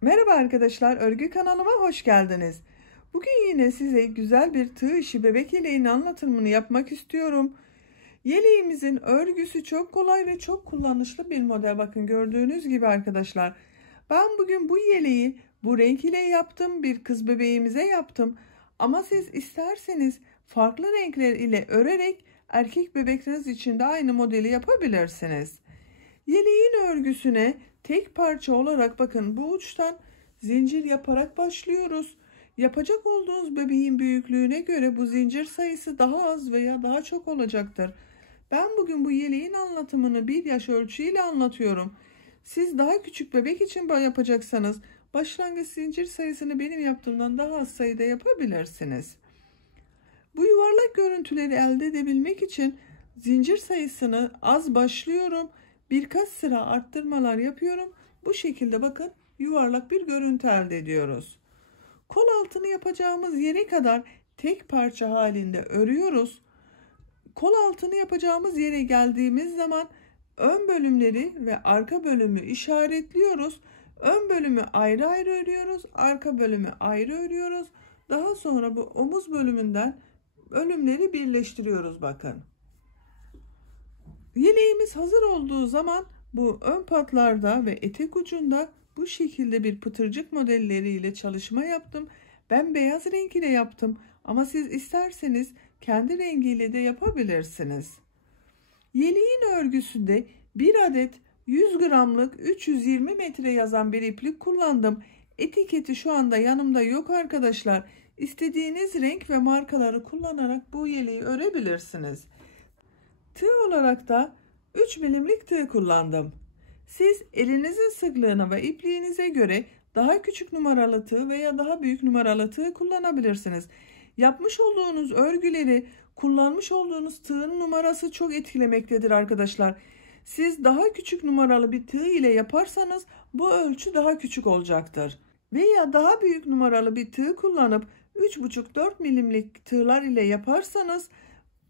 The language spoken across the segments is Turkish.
Merhaba arkadaşlar, örgü kanalıma hoş geldiniz. Bugün yine size güzel bir tığ işi bebek yeleğinin anlatımını yapmak istiyorum. Yeleğimizin örgüsü çok kolay ve çok kullanışlı bir model. Bakın gördüğünüz gibi arkadaşlar. Ben bugün bu yeleği bu renk ile yaptım. Bir kız bebeğimize yaptım. Ama siz isterseniz farklı renkler ile örerek erkek bebekleriniz için de aynı modeli yapabilirsiniz. Yeleğin örgüsüne tek parça olarak bakın bu uçtan zincir yaparak başlıyoruz. Yapacak olduğunuz bebeğin büyüklüğüne göre bu zincir sayısı daha az veya daha çok olacaktır. Ben bugün bu yeleğin anlatımını 1 yaş ölçüyle anlatıyorum. Siz daha küçük bebek için yapacaksanız başlangıç zincir sayısını benim yaptığımdan daha az sayıda yapabilirsiniz. Bu yuvarlak görüntüleri elde edebilmek için zincir sayısını az başlıyorum. Birkaç sıra arttırmalar yapıyorum. Bu şekilde bakın yuvarlak bir görüntü elde ediyoruz. Kol altını yapacağımız yere kadar tek parça halinde örüyoruz. Kol altını yapacağımız yere geldiğimiz zaman ön bölümleri ve arka bölümü işaretliyoruz. Ön bölümü ayrı ayrı örüyoruz. Arka bölümü ayrı örüyoruz. Daha sonra bu omuz bölümünden bölümleri birleştiriyoruz bakın. Yeleğimiz hazır olduğu zaman bu ön patlarda ve etek ucunda bu şekilde bir pıtırcık modelleriyle çalışma yaptım. Ben beyaz renk ile yaptım ama siz isterseniz kendi rengiyle de yapabilirsiniz. Yeleğin örgüsünde bir adet 100 gramlık 320 metre yazan bir iplik kullandım. Etiketi şu anda yanımda yok arkadaşlar. İstediğiniz renk ve markaları kullanarak bu yeleği örebilirsiniz. Tığ olarak da 3 milimlik tığ kullandım. Siz elinizin sıklığına ve ipliğinize göre daha küçük numaralı tığ veya daha büyük numaralı tığ kullanabilirsiniz. Yapmış olduğunuz örgüleri kullanmış olduğunuz tığın numarası çok etkilemektedir arkadaşlar. Siz daha küçük numaralı bir tığ ile yaparsanız bu ölçü daha küçük olacaktır. Veya daha büyük numaralı bir tığ kullanıp 3,5-4 milimlik tığlar ile yaparsanız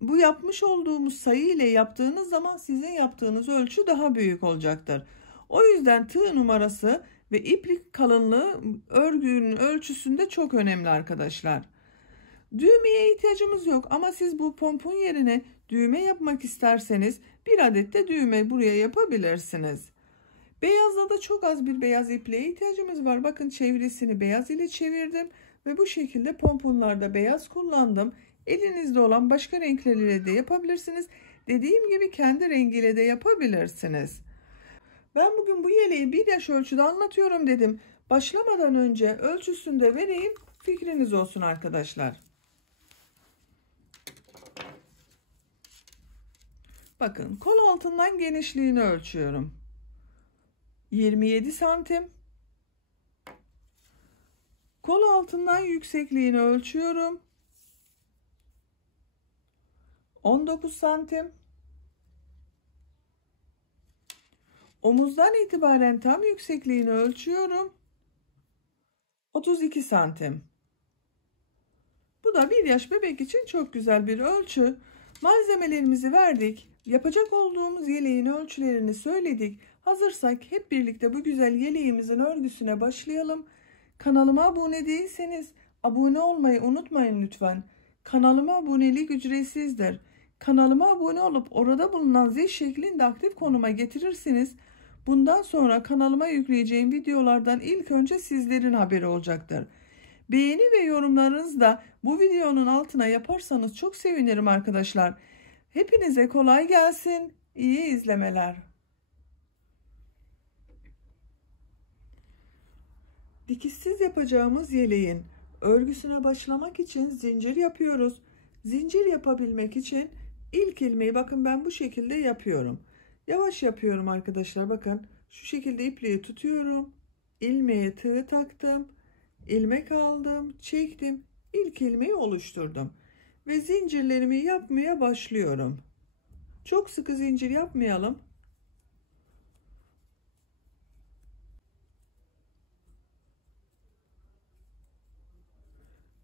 bu yapmış olduğumuz sayı ile yaptığınız zaman sizin yaptığınız ölçü daha büyük olacaktır. O yüzden tığ numarası ve iplik kalınlığı örgünün ölçüsünde çok önemli arkadaşlar. Düğmeye ihtiyacımız yok ama siz bu pompon yerine düğme yapmak isterseniz bir adet de düğme buraya yapabilirsiniz. Beyazda da çok az bir beyaz ipliğe ihtiyacımız var. Bakın çevresini beyaz ile çevirdim ve bu şekilde pomponlarda beyaz kullandım. Elinizde olan başka renklerle de yapabilirsiniz. Dediğim gibi kendi rengiyle de yapabilirsiniz. Ben bugün bu yeleği 1 yaş ölçüde anlatıyorum dedim. Başlamadan önce ölçüsünü de vereyim, fikriniz olsun arkadaşlar. Bakın kol altından genişliğini ölçüyorum. 27 santim. Kol altından yüksekliğini ölçüyorum. 19 santim. Omuzdan itibaren tam yüksekliğini ölçüyorum. 32 santim. Bu da 1 yaş bebek için çok güzel bir ölçü. Malzemelerimizi verdik. Yapacak olduğumuz yeleğin ölçülerini söyledik. Hazırsak hep birlikte bu güzel yeleğimizin örgüsüne başlayalım. Kanalıma abone değilseniz abone olmayı unutmayın lütfen. Kanalıma abonelik ücretsizdir. Kanalıma abone olup orada bulunan zil şeklinde aktif konuma getirirseniz bundan sonra kanalıma yükleyeceğim videolardan ilk önce sizlerin haberi olacaktır. Beğeni ve yorumlarınızı da bu videonun altına yaparsanız çok sevinirim arkadaşlar. Hepinize kolay gelsin. İyi izlemeler. Dikişsiz yapacağımız yeleğin örgüsüne başlamak için zincir yapıyoruz. Zincir yapabilmek için ilk ilmeği bakın ben bu şekilde yapıyorum. Yavaş yapıyorum arkadaşlar, bakın şu şekilde ipliği tutuyorum. İlmeğe tığ taktım. İlmek aldım, çektim. İlk ilmeği oluşturdum. Ve zincirlerimi yapmaya başlıyorum. Çok sıkı zincir yapmayalım.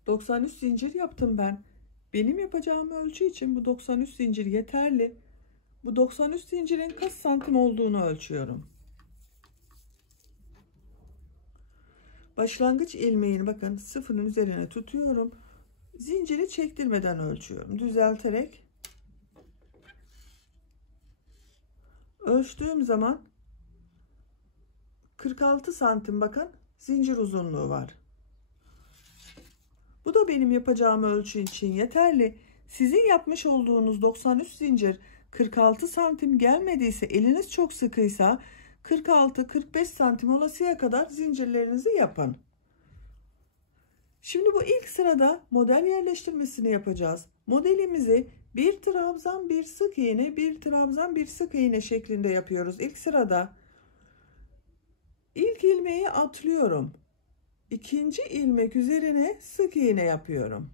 ...93 zincir yaptım ben. Benim yapacağım ölçü için bu 93 zincir yeterli. Bu 93 zincirin kaç santim olduğunu ölçüyorum. Başlangıç ilmeğini bakın sıfırın üzerine tutuyorum. Zinciri çektirmeden ölçüyorum. Düzelterek ölçtüğüm zaman 46 santim bakın zincir uzunluğu var. Bu da benim yapacağım ölçü için yeterli. Sizin yapmış olduğunuz 93 zincir 46 santim gelmediyse, eliniz çok sıkıysa 46-45 santim olasıya kadar zincirlerinizi yapın. Şimdi bu ilk sırada model yerleştirmesini yapacağız. Modelimizi bir trabzan bir sık iğne, bir trabzan bir sık iğne şeklinde yapıyoruz. İlk sırada ilk ilmeği atlıyorum. İkinci ilmek üzerine sık iğne yapıyorum.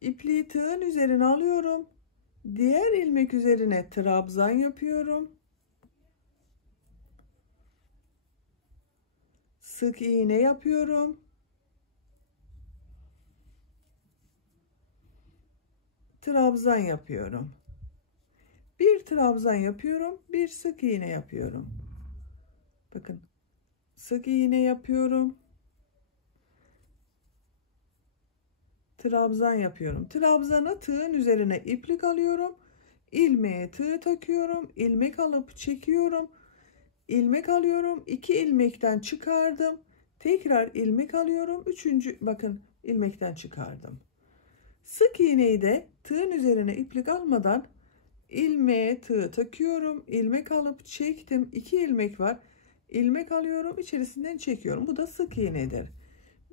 İpliği tığın üzerine alıyorum. Diğer ilmek üzerine trabzan yapıyorum. Sık iğne yapıyorum. Trabzan yapıyorum. Bir trabzan yapıyorum, bir sık iğne yapıyorum. Bakın, sık iğne yapıyorum. Trabzan yapıyorum. Trabzana tığın üzerine iplik alıyorum. İlmeğe tığ takıyorum. İlmek alıp çekiyorum. İlmek alıyorum. 2 ilmekten çıkardım. Tekrar ilmek alıyorum. Üçüncü bakın ilmekten çıkardım. Sık iğneyi de tığın üzerine iplik almadan ilmeğe tığ takıyorum. İlmek alıp çektim. 2 ilmek var. İlmek alıyorum. İçerisinden çekiyorum. Bu da sık iğnedir.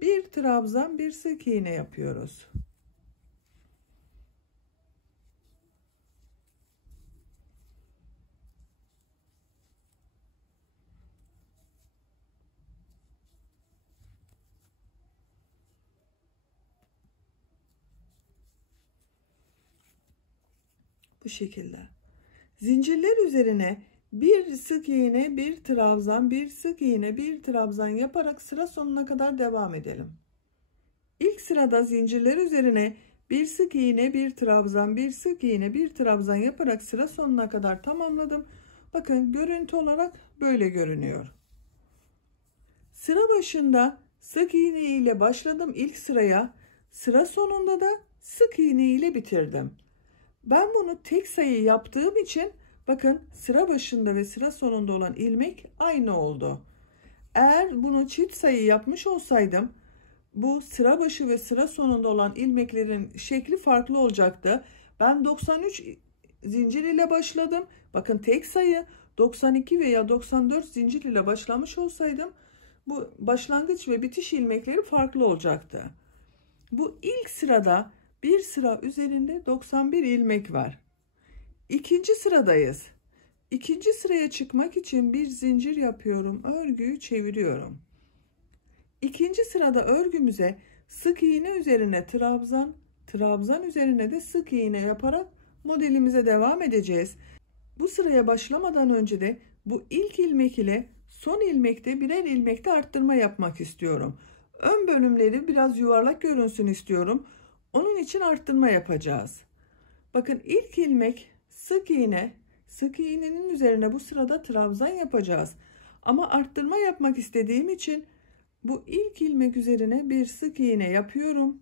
Bir trabzan bir sık iğne yapıyoruz. Bu şekilde. Zincirler üzerine bir sık iğne, bir trabzan, bir sık iğne, bir trabzan yaparak sıra sonuna kadar devam edelim. İlk sırada zincirler üzerine bir sık iğne, bir trabzan, bir sık iğne, bir trabzan yaparak sıra sonuna kadar tamamladım. Bakın görüntü olarak böyle görünüyor. Sıra başında sık iğne ile başladım ilk sıraya. Sıra sonunda da sık iğne ile bitirdim. Ben bunu tek sayı yaptığım için bakın sıra başında ve sıra sonunda olan ilmek aynı oldu. Eğer bunu çift sayı yapmış olsaydım bu sıra başı ve sıra sonunda olan ilmeklerin şekli farklı olacaktı. Ben 93 zincir ile başladım. Bakın tek sayı 92 veya 94 zincir ile başlamış olsaydım bu başlangıç ve bitiş ilmekleri farklı olacaktı. Bu ilk sırada bir sıra üzerinde 91 ilmek var. İkinci sıradayız. İkinci sıraya çıkmak için bir zincir yapıyorum. Örgüyü çeviriyorum. İkinci sırada örgümüze sık iğne üzerine trabzan, trabzan üzerine de sık iğne yaparak modelimize devam edeceğiz. Bu sıraya başlamadan önce de bu ilk ilmek ile son ilmekte birer ilmekte arttırma yapmak istiyorum. Ön bölümleri biraz yuvarlak görünsün istiyorum. Onun için arttırma yapacağız. Bakın ilk ilmek sık iğne, sık iğnenin üzerine bu sırada trabzan yapacağız. Ama arttırma yapmak istediğim için bu ilk ilmek üzerine bir sık iğne yapıyorum.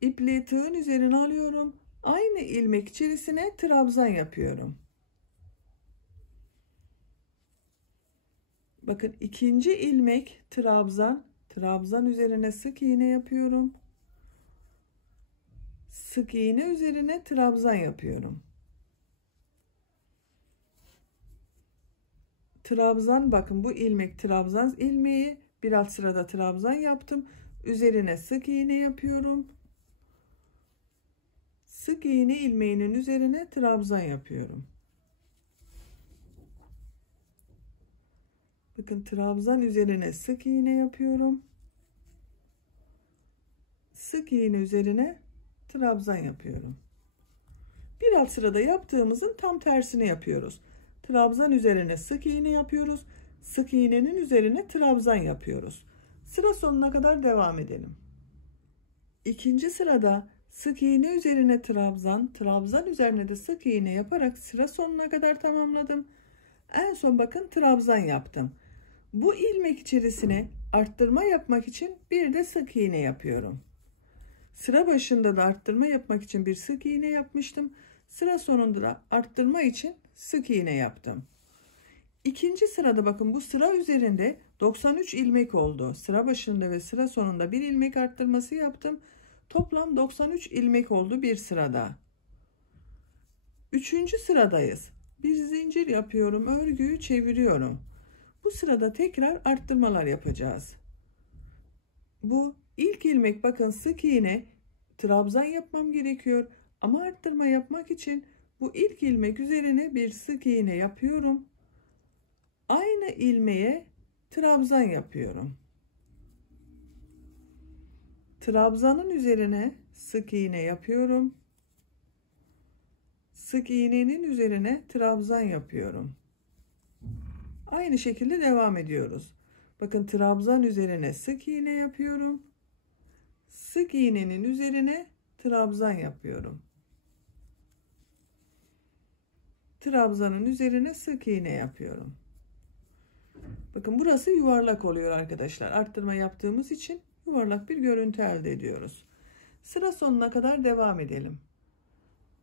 İpliği tığın üzerine alıyorum. Aynı ilmek içerisine trabzan yapıyorum. Bakın ikinci ilmek trabzan, trabzan üzerine sık iğne yapıyorum. Sık iğne üzerine trabzan yapıyorum. Trabzan, bakın bu ilmek trabzan ilmeği, bir alt sırada trabzan yaptım. Üzerine sık iğne yapıyorum. Sık iğne ilmeğinin üzerine trabzan yapıyorum. Bakın trabzan üzerine sık iğne yapıyorum. Sık iğne üzerine trabzan yapıyorum. Bir alt sırada yaptığımızın tam tersini yapıyoruz. Trabzan üzerine sık iğne yapıyoruz. Sık iğnenin üzerine trabzan yapıyoruz. Sıra sonuna kadar devam edelim. İkinci sırada sık iğne üzerine trabzan, trabzan üzerine de sık iğne yaparak sıra sonuna kadar tamamladım. En son bakın trabzan yaptım. Bu ilmek içerisine arttırma yapmak için bir de sık iğne yapıyorum. Sıra başında da arttırma yapmak için bir sık iğne yapmıştım. Sıra sonunda da arttırma için sık iğne yaptım. İkinci sırada bakın bu sıra üzerinde 93 ilmek oldu. Sıra başında ve sıra sonunda bir ilmek arttırması yaptım. Toplam 93 ilmek oldu bir sırada. Üçüncü sıradayız. Bir zincir yapıyorum, örgüyü çeviriyorum. Bu sırada tekrar arttırmalar yapacağız. Bu ilk ilmek bakın sık iğne, trabzan yapmam gerekiyor. Ama arttırma yapmak için bu ilk ilmek üzerine bir sık iğne yapıyorum. Aynı ilmeğe trabzan yapıyorum. Trabzanın üzerine sık iğne yapıyorum. Sık iğnenin üzerine trabzan yapıyorum. Aynı şekilde devam ediyoruz. Bakın trabzan üzerine sık iğne yapıyorum. Sık iğnenin üzerine trabzan yapıyorum. Trabzanın üzerine sık iğne yapıyorum. Bakın burası yuvarlak oluyor arkadaşlar. Arttırma yaptığımız için yuvarlak bir görüntü elde ediyoruz. Sıra sonuna kadar devam edelim.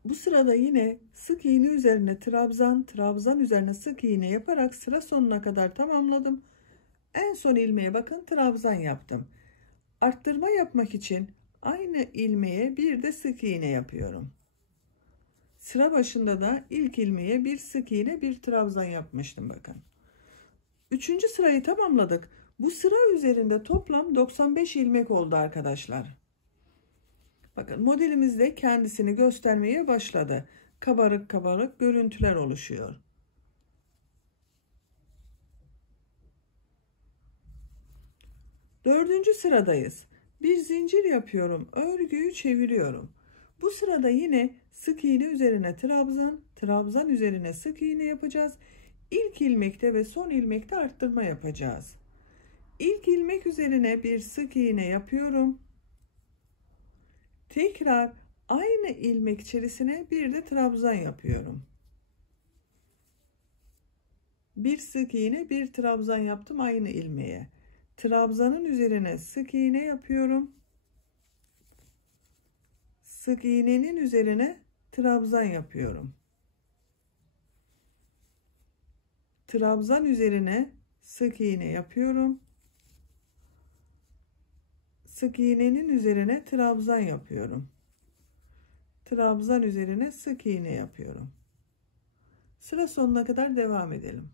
Bu sırada yine sık iğne üzerine trabzan, trabzan üzerine sık iğne yaparak sıra sonuna kadar tamamladım. En son ilmeğe bakın trabzan yaptım. Arttırma yapmak için aynı ilmeğe bir de sık iğne yapıyorum. Sıra başında da ilk ilmeğe bir sık iğne bir trabzan yapmıştım bakın. Üçüncü sırayı tamamladık. Bu sıra üzerinde toplam 95 ilmek oldu arkadaşlar. Bakın modelimiz de kendisini göstermeye başladı. Kabarık kabarık görüntüler oluşuyor. Dördüncü sıradayız. Bir zincir yapıyorum. Örgüyü çeviriyorum. Bu sırada yine sık iğne üzerine trabzan, trabzan üzerine sık iğne yapacağız. İlk ilmekte ve son ilmekte arttırma yapacağız. İlk ilmek üzerine bir sık iğne yapıyorum. Tekrar aynı ilmek içerisine bir de trabzan yapıyorum. Bir sık iğne, bir trabzan yaptım aynı ilmeğe. Trabzanın üzerine sık iğne yapıyorum. Sık iğnenin üzerine trabzan yapıyorum. Trabzan üzerine sık iğne yapıyorum. Sık iğnenin üzerine trabzan yapıyorum. Trabzan üzerine sık iğne yapıyorum. Sıra sonuna kadar devam edelim.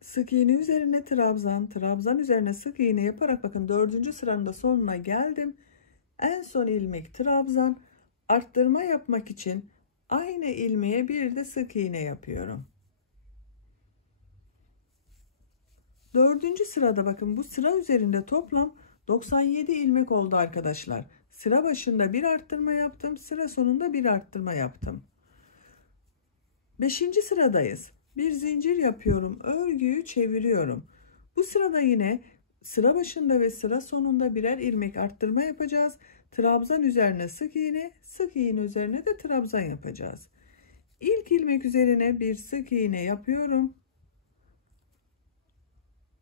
Sık iğne üzerine trabzan, trabzan üzerine sık iğne yaparak bakın dördüncü sıranın da sonuna geldim. En son ilmek trabzan, arttırma yapmak için aynı ilmeğe bir de sık iğne yapıyorum. Dördüncü sırada bakın bu sıra üzerinde toplam 97 ilmek oldu arkadaşlar. Sıra başında bir arttırma yaptım, sıra sonunda bir arttırma yaptım. Beşinci sıradayız. Bir zincir yapıyorum, örgüyü çeviriyorum. Bu sırada yine sıra başında ve sıra sonunda birer ilmek arttırma yapacağız. Trabzan üzerine sık iğne, sık iğne üzerine de trabzan yapacağız. İlk ilmek üzerine bir sık iğne yapıyorum.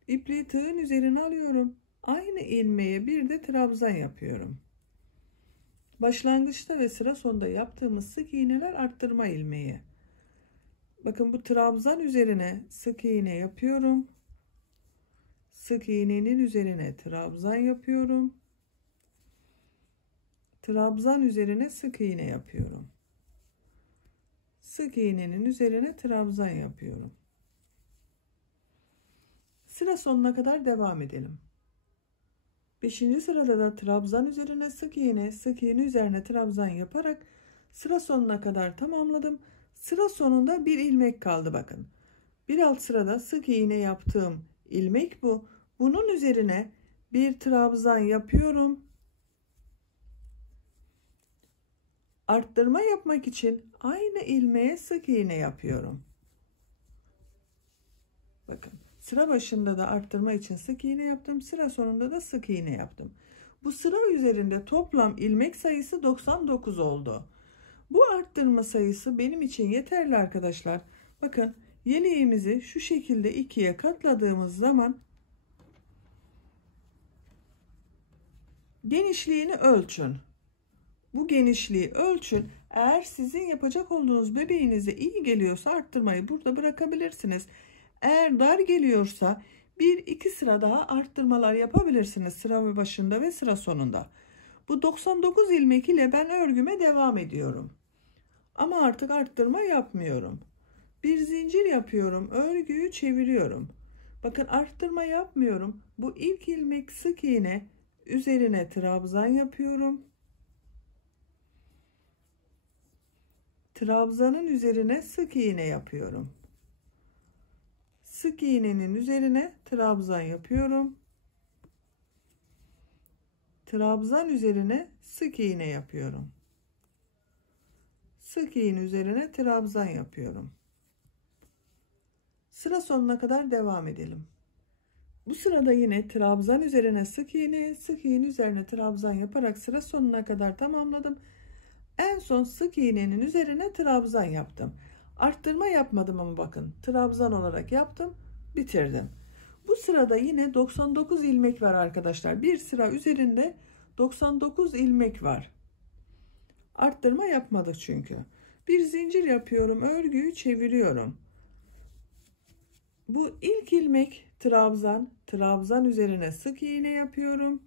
İpliği tığın üzerine alıyorum. Aynı ilmeğe bir de trabzan yapıyorum. Başlangıçta ve sıra sonunda yaptığımız sık iğneler arttırma ilmeği. Bakın bu trabzan üzerine sık iğne yapıyorum. Sık iğnenin üzerine trabzan yapıyorum. Trabzan üzerine sık iğne yapıyorum. Sık iğnenin üzerine trabzan yapıyorum. Sıra sonuna kadar devam edelim. 5. sırada da trabzan üzerine sık iğne, sık iğne üzerine trabzan yaparak sıra sonuna kadar tamamladım. Sıra sonunda bir ilmek kaldı bakın. Bir alt sırada sık iğne yaptığım ilmek bu. Bunun üzerine bir trabzan yapıyorum. Arttırma yapmak için aynı ilmeğe sık iğne yapıyorum. Bakın sıra başında da arttırma için sık iğne yaptım. Sıra sonunda da sık iğne yaptım. Bu sıra üzerinde toplam ilmek sayısı 99 oldu. Bu arttırma sayısı benim için yeterli arkadaşlar. Bakın, yeleğimizi şu şekilde ikiye katladığımız zaman genişliğini ölçün. Bu genişliği ölçün. Eğer sizin yapacak olduğunuz bebeğinize iyi geliyorsa arttırmayı burada bırakabilirsiniz. Eğer dar geliyorsa 1-2 sıra daha arttırmalar yapabilirsiniz sıra başında ve sıra sonunda. Bu 99 ilmek ile ben örgüme devam ediyorum. Ama artık arttırma yapmıyorum. Bir zincir yapıyorum, örgüyü çeviriyorum. Bakın, arttırma yapmıyorum. Bu ilk ilmek sık iğne, üzerine trabzan yapıyorum. Trabzanın üzerine sık iğne yapıyorum. Sık iğnenin üzerine trabzan yapıyorum. Trabzan üzerine sık iğne yapıyorum. Sık iğne üzerine trabzan yapıyorum. Sıra sonuna kadar devam edelim. Bu sırada yine trabzan üzerine sık iğne, sık iğne üzerine trabzan yaparak sıra sonuna kadar tamamladım. En son sık iğnenin üzerine trabzan yaptım. Arttırma yapmadım ama bakın, trabzan olarak yaptım, bitirdim. Bu sırada yine 99 ilmek var arkadaşlar. Bir sıra üzerinde 99 ilmek var. Arttırma yapmadık çünkü. Bir zincir yapıyorum, örgüyü çeviriyorum. Bu ilk ilmek trabzan, trabzan üzerine sık iğne yapıyorum.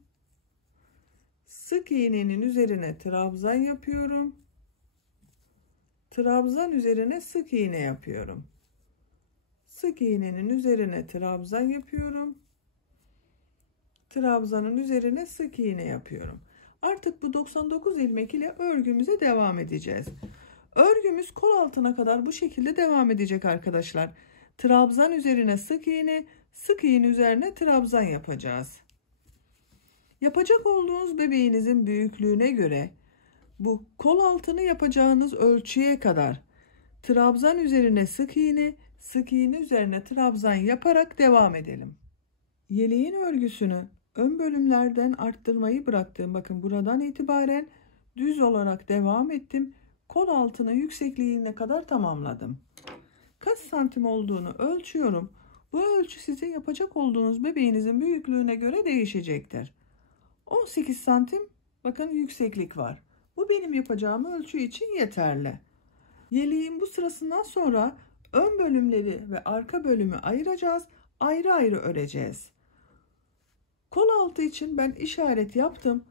Sık iğnenin üzerine trabzan yapıyorum. Trabzan üzerine sık iğne yapıyorum. Sık iğnenin üzerine trabzan yapıyorum. Trabzanın üzerine sık iğne yapıyorum. Artık bu 99 ilmek ile örgümüze devam edeceğiz. Örgümüz kol altına kadar bu şekilde devam edecek arkadaşlar. Trabzan üzerine sık iğne, sık iğne üzerine trabzan yapacağız. Yapacak olduğunuz bebeğinizin büyüklüğüne göre bu kol altını yapacağınız ölçüye kadar trabzan üzerine sık iğne, sık iğne üzerine trabzan yaparak devam edelim. Yeleğin örgüsünü ön bölümlerden arttırmayı bıraktım. Bakın, buradan itibaren düz olarak devam ettim. Kol altını yüksekliğine kadar tamamladım. Kaç santim olduğunu ölçüyorum. Bu ölçü sizin yapacak olduğunuz bebeğinizin büyüklüğüne göre değişecektir. 18 santim bakın yükseklik var. Bu benim yapacağım ölçü için yeterli. Yeleğin bu sırasından sonra ön bölümleri ve arka bölümü ayıracağız. Ayrı ayrı öreceğiz. Kol altı için ben işaret yaptım.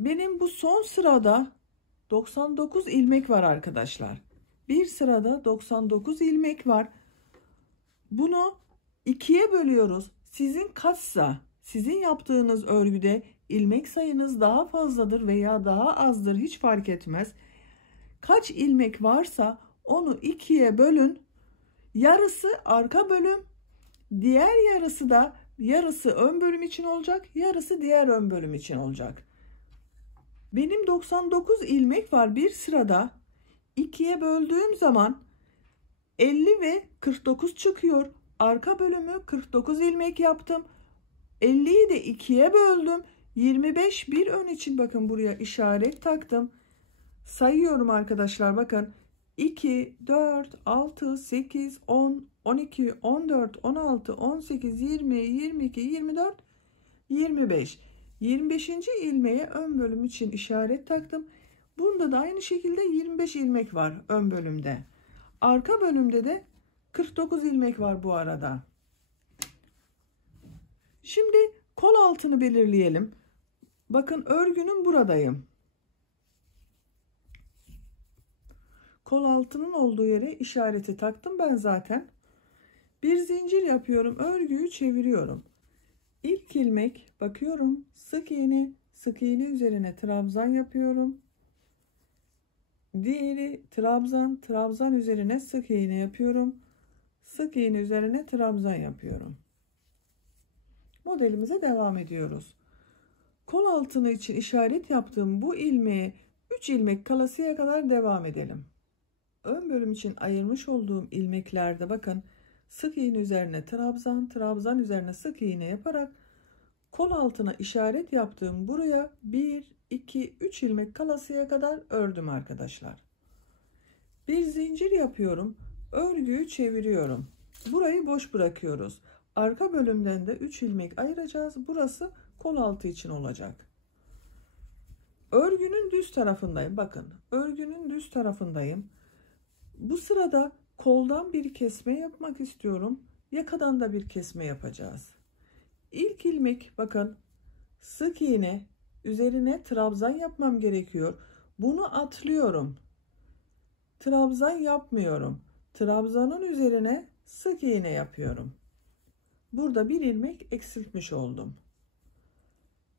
Benim bu son sırada 99 ilmek var arkadaşlar. Bir sırada 99 ilmek var. Bunu ikiye bölüyoruz. Sizin kaçsa, sizin yaptığınız örgüde ilmek sayınız daha fazladır veya daha azdır, hiç fark etmez. Kaç ilmek varsa onu ikiye bölün. Yarısı arka bölüm, diğer yarısı da yarısı ön bölüm için olacak, yarısı diğer ön bölüm için olacak. Benim 99 ilmek var bir sırada. İkiye böldüğüm zaman 50 ve 49 çıkıyor. Arka bölümü 49 ilmek yaptım. 50'yi de ikiye böldüm. 25 bir ön için bakın buraya işaret taktım. Sayıyorum arkadaşlar, bakın. 2, 4, 6, 8, 10, 12, 14, 16, 18, 20, 22, 24, 25. 25. ilmeğe ön bölüm için işaret taktım. Bunda da aynı şekilde 25 ilmek var ön bölümde. Arka bölümde de 49 ilmek var bu arada. Şimdi kol altını belirleyelim. Bakın, örgünün buradayım. Kol altının olduğu yere işareti taktım ben zaten. Bir zincir yapıyorum, örgüyü çeviriyorum. İlk ilmek bakıyorum, sık iğne, sık iğne üzerine trabzan yapıyorum. Diğeri trabzan, trabzan üzerine sık iğne yapıyorum. Sık iğne üzerine trabzan yapıyorum. Modelimize devam ediyoruz. Kol altını için işaret yaptığım bu ilmeğe 3 ilmek kalasıya kadar devam edelim. Ön bölüm için ayırmış olduğum ilmeklerde bakın, sık iğne üzerine trabzan, trabzan üzerine sık iğne yaparak Kol altına işaret yaptığım buraya 1, 2, 3 ilmek kalasıya kadar ördüm arkadaşlar. Bir zincir yapıyorum. Örgüyü çeviriyorum. Burayı boş bırakıyoruz. Arka bölümden de 3 ilmek ayıracağız. Burası kol altı için olacak. Örgünün düz tarafındayım. Bakın, örgünün düz tarafındayım. Bu sırada koldan bir kesme yapmak istiyorum. Yakadan da bir kesme yapacağız. İlk ilmek, bakın, sık iğne, üzerine trabzan yapmam gerekiyor. Bunu atlıyorum. Trabzan yapmıyorum. Trabzanın üzerine sık iğne yapıyorum. Burada bir ilmek eksiltmiş oldum.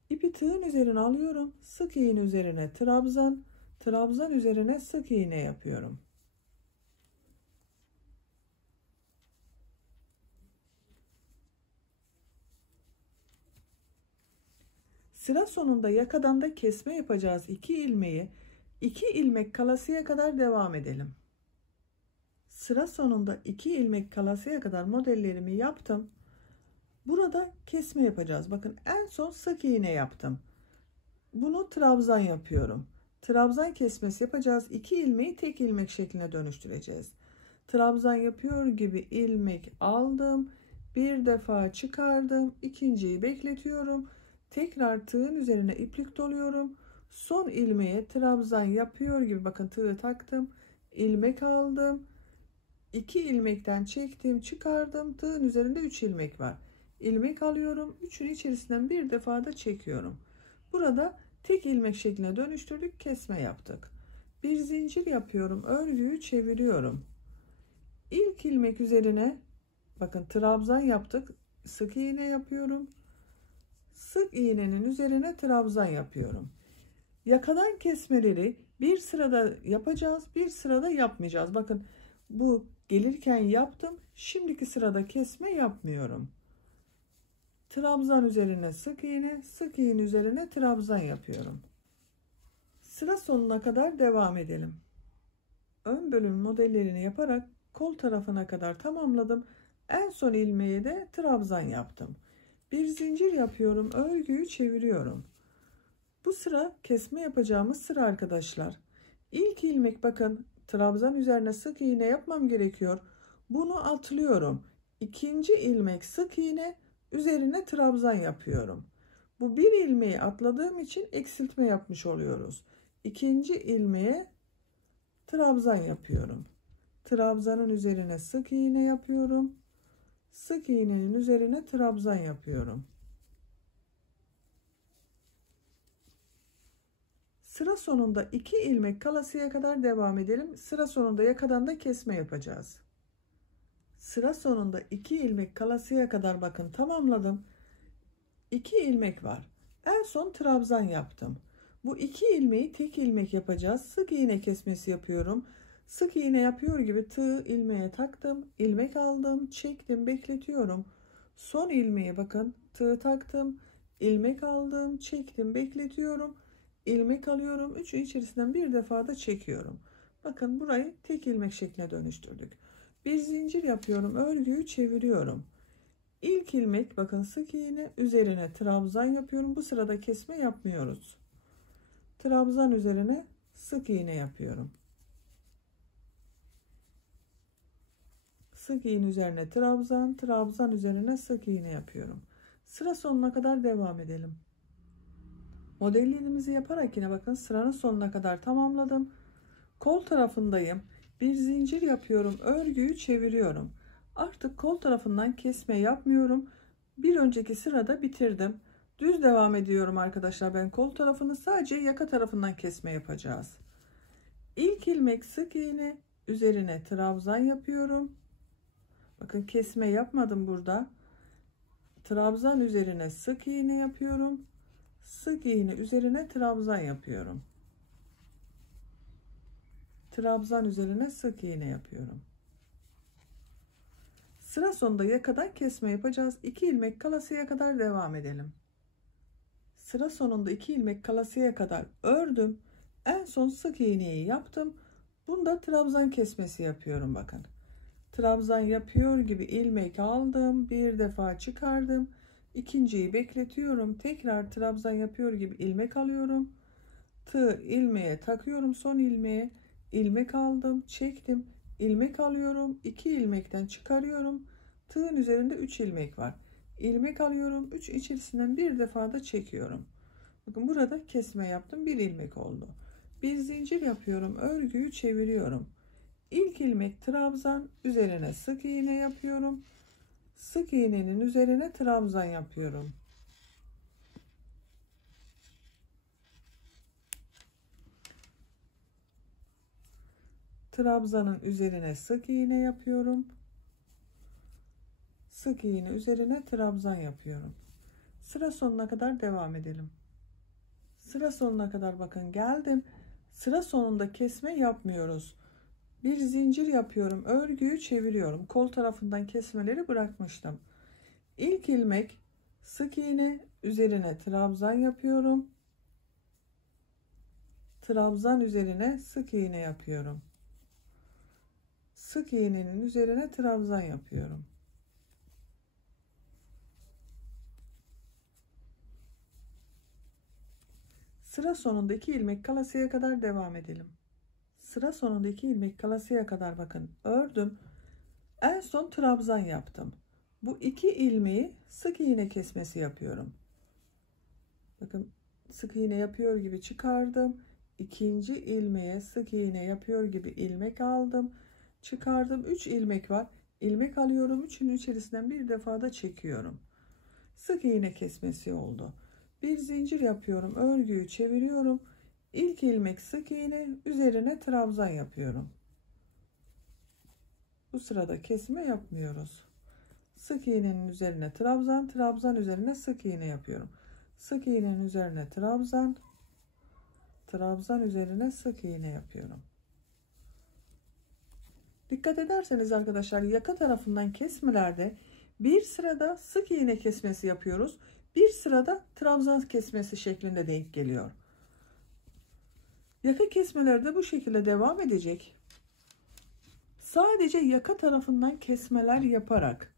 İpi tığın üzerine alıyorum. Sık iğne üzerine trabzan, trabzan üzerine sık iğne yapıyorum. Sıra sonunda yakadan da kesme yapacağız 2 ilmeği. 2 ilmek kalasıya kadar devam edelim. Sıra sonunda 2 ilmek kalasıya kadar modellerimi yaptım. Burada kesme yapacağız. Bakın, en son sık iğne yaptım. Bunu trabzan yapıyorum. Trabzan kesmesi yapacağız. 2 ilmeği tek ilmek şekline dönüştüreceğiz. Trabzan yapıyor gibi ilmek aldım. Bir defa çıkardım. İkinciyi bekletiyorum. Tekrar tığın üzerine iplik doluyorum. Son ilmeğe trabzan yapıyor gibi, bakın, tığı taktım. İlmek aldım. 2 ilmekten çektim, çıkardım. Tığın üzerinde 3 ilmek var. İlmek alıyorum. 3'ün içerisinden bir defa da çekiyorum. Burada tek ilmek şekline dönüştürdük, kesme yaptık. Bir zincir yapıyorum, örgüyü çeviriyorum. İlk ilmek üzerine, bakın, trabzan yaptık. Sık iğne yapıyorum. Sık iğnenin üzerine trabzan yapıyorum. Yakadan kesmeleri bir sırada yapacağız, bir sırada yapmayacağız. Bakın, bu gelirken yaptım. Şimdiki sırada kesme yapmıyorum. Trabzan üzerine sık iğne, sık iğne üzerine trabzan yapıyorum. Sıra sonuna kadar devam edelim. Ön bölüm modellerini yaparak kol tarafına kadar tamamladım. En son ilmeğe de trabzan yaptım. Bir zincir yapıyorum, örgüyü çeviriyorum. Bu sıra kesme yapacağımız sıra arkadaşlar. İlk ilmek, bakın, trabzan üzerine sık iğne yapmam gerekiyor. Bunu atlıyorum. İkinci ilmek sık iğne, üzerine trabzan yapıyorum. Bu bir ilmeği atladığım için eksiltme yapmış oluyoruz. İkinci ilmeğe trabzan yapıyorum. Trabzanın üzerine sık iğne yapıyorum. Sık iğnenin üzerine trabzan yapıyorum. Sıra sonunda 2 ilmek kalasıya kadar devam edelim. Sıra sonunda yakadan da kesme yapacağız. Sıra sonunda 2 ilmek kalasıya kadar, bakın, tamamladım. 2 ilmek var. En son trabzan yaptım. Bu 2 ilmeği tek ilmek yapacağız. Sık iğne kesmesi yapıyorum. Sık iğne yapıyor gibi tığ ilmeğe taktım. İlmek aldım, çektim, bekletiyorum. Son ilmeğe, bakın, tığ taktım. İlmek aldım, çektim, bekletiyorum. İlmek alıyorum. 3'ün içerisinden bir defa da çekiyorum. Bakın, burayı tek ilmek şekline dönüştürdük. Bir zincir yapıyorum, örgüyü çeviriyorum. İlk ilmek, bakın, sık iğne, üzerine trabzan yapıyorum. Bu sırada kesme yapmıyoruz. Trabzan üzerine sık iğne yapıyorum. Sık iğne üzerine trabzan, trabzan üzerine sık iğne yapıyorum. Sıra sonuna kadar devam edelim. Modellerimizi yaparak yine, bakın, sıranın sonuna kadar tamamladım. Kol tarafındayım. Bir zincir yapıyorum, örgüyü çeviriyorum. Artık kol tarafından kesme yapmıyorum. Bir önceki sırada bitirdim. Düz devam ediyorum arkadaşlar. Ben kol tarafını, sadece yaka tarafından kesme yapacağız. İlk ilmek sık iğne, üzerine trabzan yapıyorum. Bakın, kesme yapmadım burada. Trabzan üzerine sık iğne yapıyorum. Sık iğne üzerine trabzan yapıyorum. Trabzan üzerine sık iğne yapıyorum. Sıra sonunda yakadan kesme yapacağız. 2 ilmek kalasıya kadar devam edelim. Sıra sonunda 2 ilmek kalasıya kadar ördüm. En son sık iğneyi yaptım. Bunda trabzan kesmesi yapıyorum, bakın. Trabzan yapıyor gibi ilmek aldım. Bir defa çıkardım. İkinciyi bekletiyorum. Tekrar trabzan yapıyor gibi ilmek alıyorum. Tığ ilmeğe takıyorum, son ilmeğe ilmek aldım, çektim, ilmek alıyorum, 2 ilmekten çıkarıyorum. Tığın üzerinde 3 ilmek var. İlmek alıyorum, 3 içerisinden bir defa da çekiyorum. Bakın burada kesme yaptım, 1 ilmek oldu. Bir zincir yapıyorum, örgüyü çeviriyorum. İlk ilmek trabzan, üzerine sık iğne yapıyorum. Sık iğnenin üzerine trabzan yapıyorum. Trabzanın üzerine sık iğne yapıyorum. Sık iğne üzerine trabzan yapıyorum. Sıra sonuna kadar devam edelim. Sıra sonuna kadar bakın geldim. Sıra sonunda kesme yapmıyoruz. Bir zincir yapıyorum. Örgüyü çeviriyorum. Kol tarafından kesmeleri bırakmıştım. İlk ilmek sık iğne üzerine trabzan yapıyorum. Trabzan üzerine sık iğne yapıyorum. Sık iğnenin üzerine trabzan yapıyorum. Sıra sonunda 2 ilmek kalasıya kadar devam edelim. Sıra sonunda 2 ilmek kalasıya kadar bakın ördüm. En son trabzan yaptım. Bu 2 ilmeği sık iğne kesmesi yapıyorum. Bakın sık iğne yapıyor gibi çıkardım. İkinci ilmeğe sık iğne yapıyor gibi ilmek aldım. Çıkardım. 3 ilmek var. İlmek alıyorum. 3'ünün içerisinden bir defa da çekiyorum. Sık iğne kesmesi oldu. Bir zincir yapıyorum. Örgüyü çeviriyorum. İlk ilmek sık iğne, üzerine trabzan yapıyorum. Bu sırada kesme yapmıyoruz. Sık iğnenin üzerine trabzan, trabzan üzerine sık iğne yapıyorum. Sık iğnenin üzerine trabzan, trabzan üzerine sık iğne yapıyorum. Dikkat ederseniz arkadaşlar, yaka tarafından kesmelerde bir sırada sık iğne kesmesi yapıyoruz. Bir sırada trabzan kesmesi şeklinde denk geliyor. Yaka kesmeleri de bu şekilde devam edecek. Sadece yaka tarafından kesmeler yaparak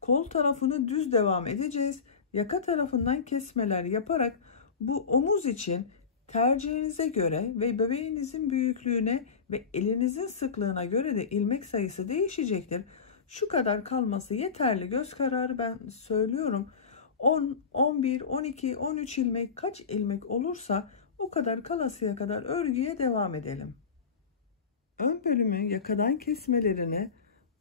kol tarafını düz devam edeceğiz. Yaka tarafından kesmeler yaparak bu omuz için tercihinize göre ve bebeğinizin büyüklüğüne ve elinizin sıklığına göre de ilmek sayısı değişecektir. Şu kadar kalması yeterli, göz kararı ben söylüyorum. 10, 11, 12, 13 ilmek, kaç ilmek olursa o kadar kalasıya kadar örgüye devam edelim. Ön bölümü yakadan kesmelerini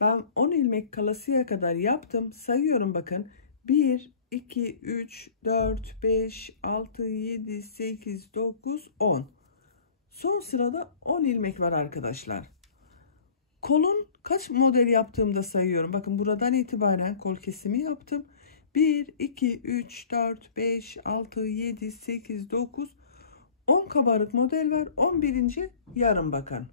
ben 10 ilmek kalasıya kadar yaptım. Sayıyorum bakın. 1, 2, 3, 4, 5, 6, 7, 8, 9, 10. Son sırada 10 ilmek var arkadaşlar. Kolun kaç model yaptığımda sayıyorum. Bakın buradan itibaren kol kesimi yaptım. 1, 2, 3, 4, 5, 6, 7, 8, 9, 10 kabarık model var. 11. yarım bakın.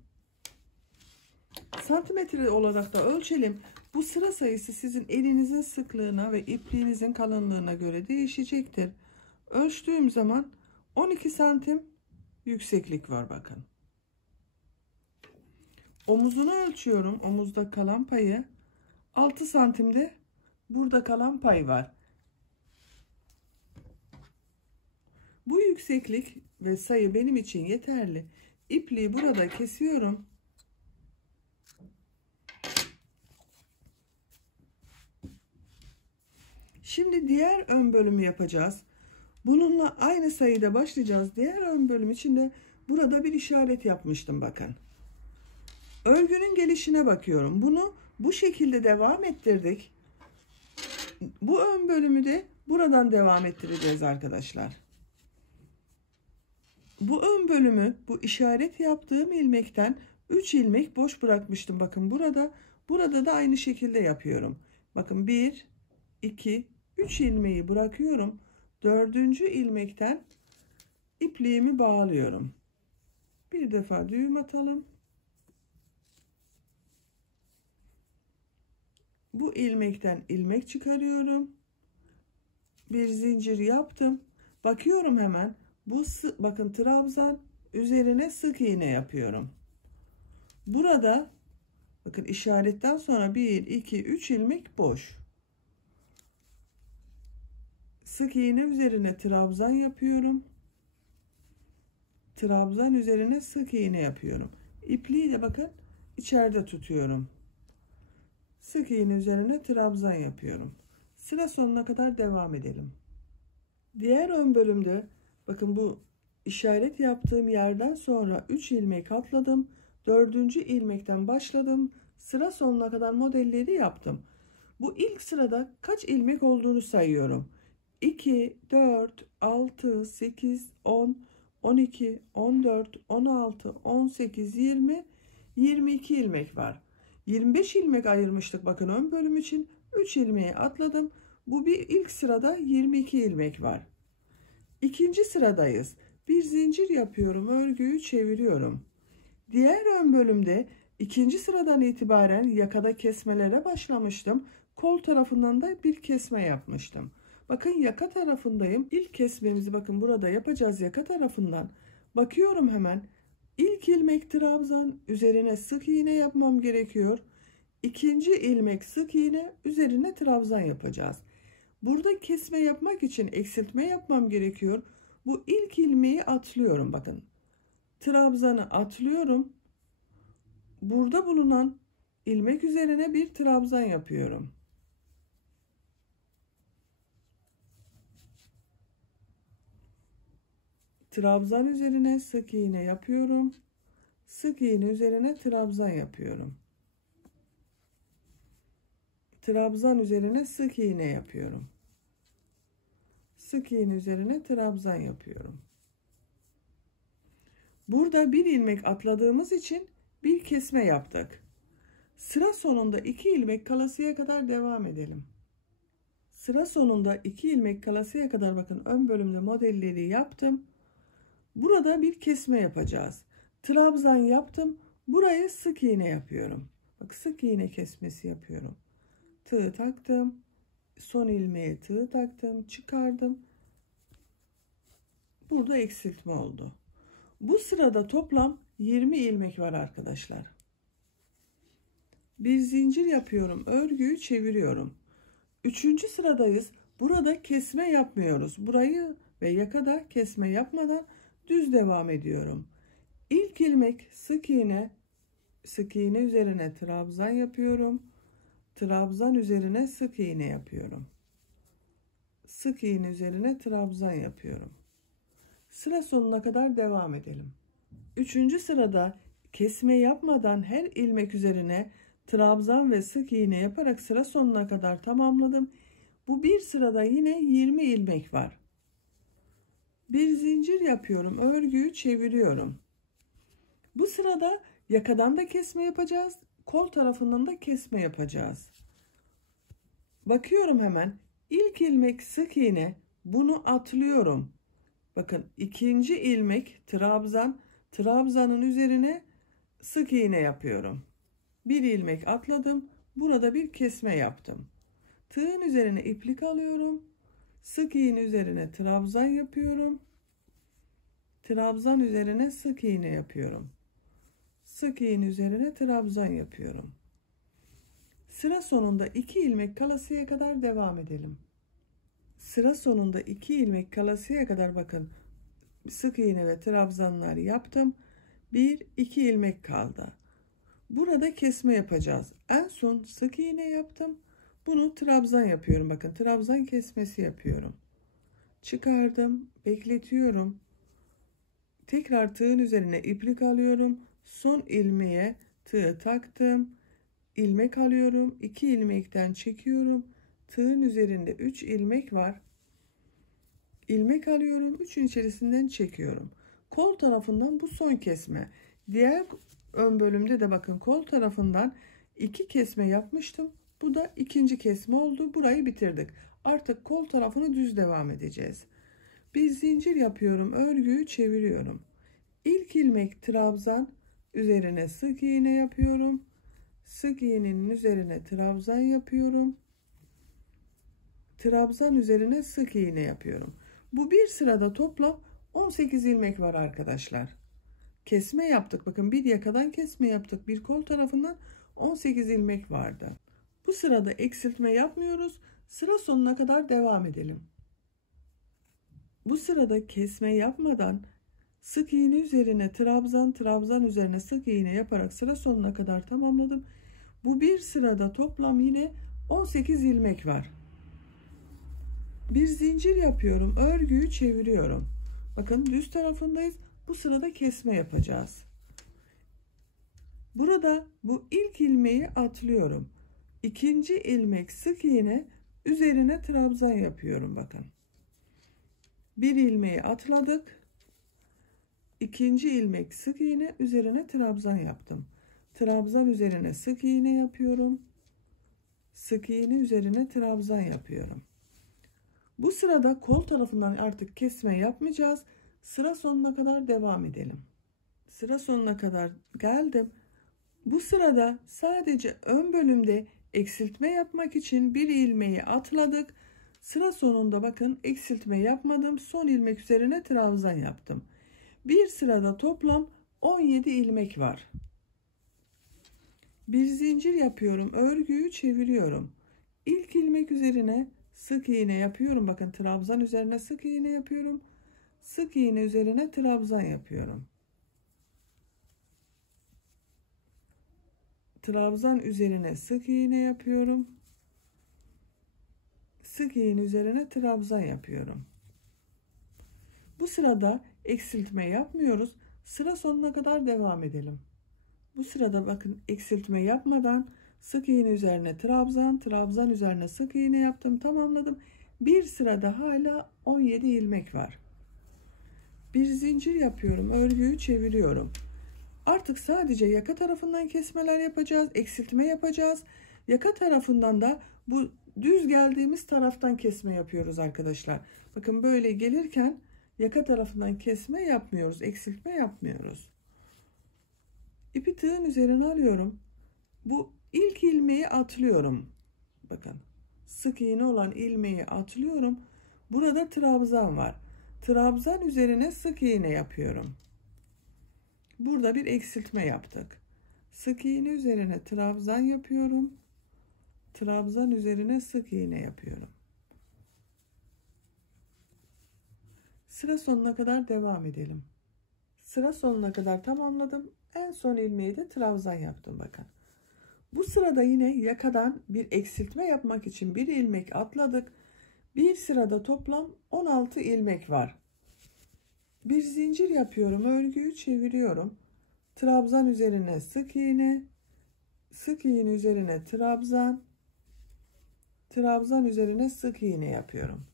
Santimetre olarak da ölçelim. Bu sıra sayısı sizin elinizin sıklığına ve ipliğinizin kalınlığına göre değişecektir. Ölçtüğüm zaman 12 santim yükseklik var bakın. Omuzunu ölçüyorum. Omuzda kalan payı 6 santimde burada kalan pay var. Bu yükseklik ve sayı benim için yeterli. İpliği burada kesiyorum. Şimdi diğer ön bölümü yapacağız. Bununla aynı sayıda başlayacağız. Diğer ön bölüm için de burada bir işaret yapmıştım bakın. Örgünün gelişine bakıyorum. Bunu bu şekilde devam ettirdik. Bu ön bölümü de buradan devam ettireceğiz arkadaşlar. Bu ön bölümü bu işaret yaptığım ilmekten 3 ilmek boş bırakmıştım. Bakın burada da aynı şekilde yapıyorum. Bakın 1, 2, 3 ilmeği bırakıyorum. 4. ilmekten ipliğimi bağlıyorum. Bir defa düğüm atalım. Bu ilmekten ilmek çıkarıyorum. Bir zincir yaptım. Bakıyorum hemen. Bakın trabzan üzerine sık iğne yapıyorum. Burada bakın işaretten sonra 1, 2, 3 ilmek boş. Sık iğne üzerine trabzan yapıyorum. Trabzan üzerine sık iğne yapıyorum. İpliği de bakın içeride tutuyorum. Sık iğne üzerine trabzan yapıyorum. Sıra sonuna kadar devam edelim. Diğer ön bölümde bakın bu işaret yaptığım yerden sonra 3 ilmek atladım. 4. ilmekten başladım. Sıra sonuna kadar modelleri yaptım. Bu ilk sırada kaç ilmek olduğunu sayıyorum. 2, 4, 6, 8, 10, 12, 14, 16, 18, 20, 22 ilmek var. 25 ilmek ayırmıştık bakın ön bölüm için. 3 ilmeği atladım. Bu bir ilk sırada 22 ilmek var. İkinci sıradayız. Bir zincir yapıyorum. Örgüyü çeviriyorum. Diğer ön bölümde ikinci sıradan itibaren yakada kesmelere başlamıştım. Kol tarafından da bir kesme yapmıştım. Bakın yaka tarafındayım. İlk kesmemizi bakın burada yapacağız yaka tarafından. Bakıyorum hemen. İlk ilmek trabzan üzerine sık iğne yapmam gerekiyor. İkinci ilmek sık iğne üzerine trabzan yapacağız. Burada kesme yapmak için eksiltme yapmam gerekiyor. Bu ilk ilmeği atlıyorum bakın. Trabzanı atlıyorum. Burada bulunan ilmek üzerine bir trabzan yapıyorum. Trabzan üzerine sık iğne yapıyorum. Sık iğne üzerine trabzan yapıyorum. Trabzan üzerine sık iğne yapıyorum. Sık iğne üzerine trabzan yapıyorum. Burada bir ilmek atladığımız için bir kesme yaptık. Sıra sonunda 2 ilmek kalasıya kadar devam edelim. Sıra sonunda 2 ilmek kalasıya kadar bakın ön bölümde modelleri yaptım. Burada bir kesme yapacağız. Trabzan yaptım. Buraya sık iğne yapıyorum. Bak sık iğne kesmesi yapıyorum. Tığ taktım. Son ilmeğe tığ taktım. Çıkardım. Burada eksiltme oldu. Bu sırada toplam 20 ilmek var arkadaşlar. Bir zincir yapıyorum. Örgüyü çeviriyorum. 3. sıradayız. Burada kesme yapmıyoruz. Burayı ve yakada kesme yapmadan düz devam ediyorum. İlk ilmek sık iğne üzerine trabzan yapıyorum. Trabzan üzerine sık iğne yapıyorum. Sık iğne üzerine trabzan yapıyorum. Sıra sonuna kadar devam edelim. 3. sırada kesme yapmadan her ilmek üzerine trabzan ve sık iğne yaparak sıra sonuna kadar tamamladım. Bu bir sırada yine 20 ilmek var. Bir zincir yapıyorum. Örgüyü çeviriyorum. Bu sırada yakadan da kesme yapacağız. Kol tarafından da kesme yapacağız. Bakıyorum hemen. İlk ilmek sık iğne. Bunu atlıyorum. Bakın ikinci ilmek trabzan. Trabzanın üzerine sık iğne yapıyorum. Bir ilmek atladım. Burada bir kesme yaptım. Tığın üzerine iplik alıyorum. Sık iğne üzerine trabzan yapıyorum. Trabzan üzerine sık iğne yapıyorum. Sık iğne üzerine trabzan yapıyorum. Sıra sonunda 2 ilmek kalasıya kadar devam edelim. Sıra sonunda 2 ilmek kalasıya kadar bakın sık iğne ve trabzanlar yaptım. 1-2 ilmek kaldı. Burada kesme yapacağız. En son sık iğne yaptım. Bunu trabzan yapıyorum. Bakın trabzan kesmesi yapıyorum. Çıkardım, bekletiyorum. Tekrar tığın üzerine iplik alıyorum. Son ilmeğe tığ taktım. İlmek alıyorum. 2 ilmekten çekiyorum. Tığın üzerinde 3 ilmek var. İlmek alıyorum. 3'ün içerisinden çekiyorum. Kol tarafından bu son kesme. Diğer ön bölümde de bakın kol tarafından 2 kesme yapmıştım. Bu da ikinci kesme oldu. Burayı bitirdik. Artık kol tarafını düz devam edeceğiz. Bir zincir yapıyorum. Örgüyü çeviriyorum. İlk ilmek trabzan üzerine sık iğne yapıyorum. Sık iğnenin üzerine trabzan yapıyorum. Trabzan üzerine sık iğne yapıyorum. Bu bir sırada toplam 18 ilmek var arkadaşlar. Kesme yaptık. Bakın bir yakadan kesme yaptık. Bir kol tarafından 18 ilmek vardı. Bu sırada eksiltme yapmıyoruz. Sıra sonuna kadar devam edelim. Bu sırada kesme yapmadan sık iğne üzerine trabzan, trabzan üzerine sık iğne yaparak sıra sonuna kadar tamamladım. Bu bir sırada toplam yine 18 ilmek var. Bir zincir yapıyorum, örgüyü çeviriyorum. Bakın düz tarafındayız. Bu sırada kesme yapacağız. Burada bu ilk ilmeği atlıyorum. İkinci ilmek sık iğne üzerine trabzan yapıyorum bakın. Bir ilmeği atladık. İkinci ilmek sık iğne üzerine trabzan yaptım. Trabzan üzerine sık iğne yapıyorum. Sık iğne üzerine trabzan yapıyorum. Bu sırada kol tarafından artık kesme yapmayacağız. Sıra sonuna kadar devam edelim. Sıra sonuna kadar geldim. Bu sırada sadece ön bölümde eksiltme yapmak için bir ilmeği atladık. Sıra sonunda bakın eksiltme yapmadım. Son ilmek üzerine trabzan yaptım. Bir sırada toplam 17 ilmek var. Bir zincir yapıyorum. Örgüyü çeviriyorum. İlk ilmek üzerine sık iğne yapıyorum. Bakın trabzan üzerine sık iğne yapıyorum. Sık iğne üzerine trabzan yapıyorum. Trabzan üzerine sık iğne yapıyorum. Sık iğne üzerine trabzan yapıyorum. Bu sırada eksiltme yapmıyoruz. Sıra sonuna kadar devam edelim. Bu sırada bakın eksiltme yapmadan sık iğne üzerine trabzan, trabzan üzerine sık iğne yaptım, tamamladım. Bir sırada hala 17 ilmek var. Bir zincir yapıyorum, örgüyü çeviriyorum. Artık sadece yaka tarafından kesmeler yapacağız, eksiltme yapacağız. Yaka tarafından da bu düz geldiğimiz taraftan kesme yapıyoruz arkadaşlar. Bakın böyle gelirken yaka tarafından kesme yapmıyoruz, eksiltme yapmıyoruz. İpi tığın üzerine alıyorum. Bu ilk ilmeği atlıyorum. Bakın sık iğne olan ilmeği atlıyorum. Burada trabzan var. Trabzan üzerine sık iğne yapıyorum. Burada bir eksiltme yaptık. Sık iğne üzerine trabzan yapıyorum. Trabzan üzerine sık iğne yapıyorum. Sıra sonuna kadar devam edelim. Sıra sonuna kadar tamamladım. En son ilmeği de trabzan yaptım bakın. Bu sırada yine yakadan bir eksiltme yapmak için bir ilmek atladık. Bir sırada toplam 16 ilmek var. Bir zincir yapıyorum, örgüyü çeviriyorum. Trabzan üzerine sık iğne, sık iğne üzerine trabzan, trabzan üzerine sık iğne yapıyorum.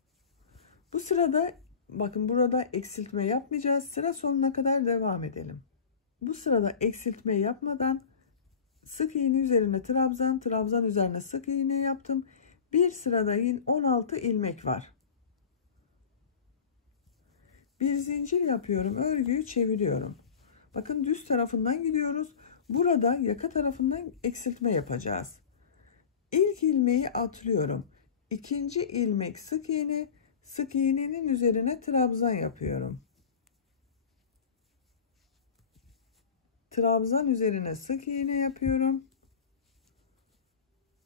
Bu sırada bakın burada eksiltme yapmayacağız. Sıra sonuna kadar devam edelim. Bu sırada eksiltme yapmadan sık iğne üzerine trabzan, trabzan üzerine sık iğne yaptım. Bir sırada yine 16 ilmek var. Bir zincir yapıyorum, örgüyü çeviriyorum. Bakın düz tarafından gidiyoruz. Burada yaka tarafından eksiltme yapacağız. İlk ilmeği atlıyorum. İkinci ilmek sık iğne, sık iğnenin üzerine trabzan yapıyorum. Trabzan üzerine sık iğne yapıyorum.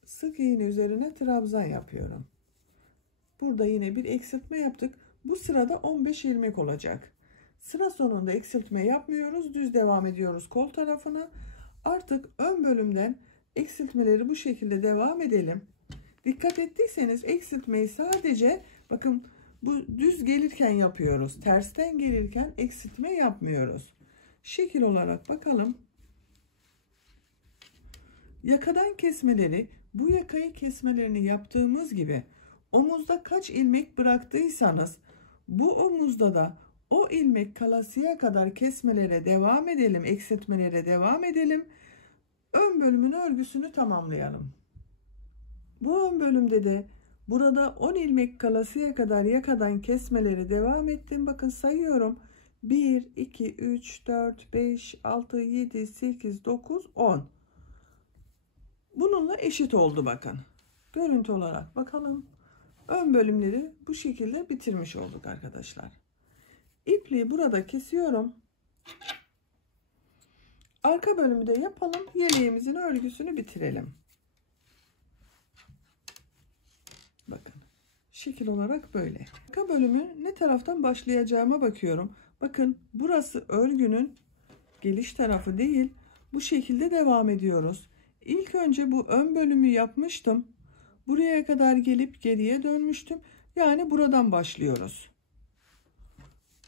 Sık iğne üzerine trabzan yapıyorum. Burada yine bir eksiltme yaptık. Bu sırada 15 ilmek olacak. Sıra sonunda eksiltme yapmıyoruz. Düz devam ediyoruz kol tarafına. Artık ön bölümden eksiltmeleri bu şekilde devam edelim. Dikkat ettiyseniz eksiltmeyi sadece bakın bu düz gelirken yapıyoruz. Tersten gelirken eksiltme yapmıyoruz. Şekil olarak bakalım. Yakadan kesmeleri, bu yakayı kesmelerini yaptığımız gibi omuzda kaç ilmek bıraktıysanız bu omuzda da o ilmek kalasıya kadar kesmelere devam edelim, eksiltmelere devam edelim. Ön bölümün örgüsünü tamamlayalım. Bu ön bölümde de burada 10 ilmek kalasıya kadar yakadan kesmelere devam ettim. Bakın sayıyorum. 1, 2, 3, 4, 5, 6, 7, 8, 9, 10. Bununla eşit oldu bakın. Görüntü olarak bakalım. Ön bölümleri bu şekilde bitirmiş olduk arkadaşlar. İpliği burada kesiyorum. Arka bölümü de yapalım. Yeleğimizin örgüsünü bitirelim. Bakın. Şekil olarak böyle. Arka bölümü ne taraftan başlayacağıma bakıyorum. Bakın burası örgünün geliş tarafı değil. Bu şekilde devam ediyoruz. İlk önce bu ön bölümü yapmıştım. Buraya kadar gelip geriye dönmüştüm. Yani buradan başlıyoruz.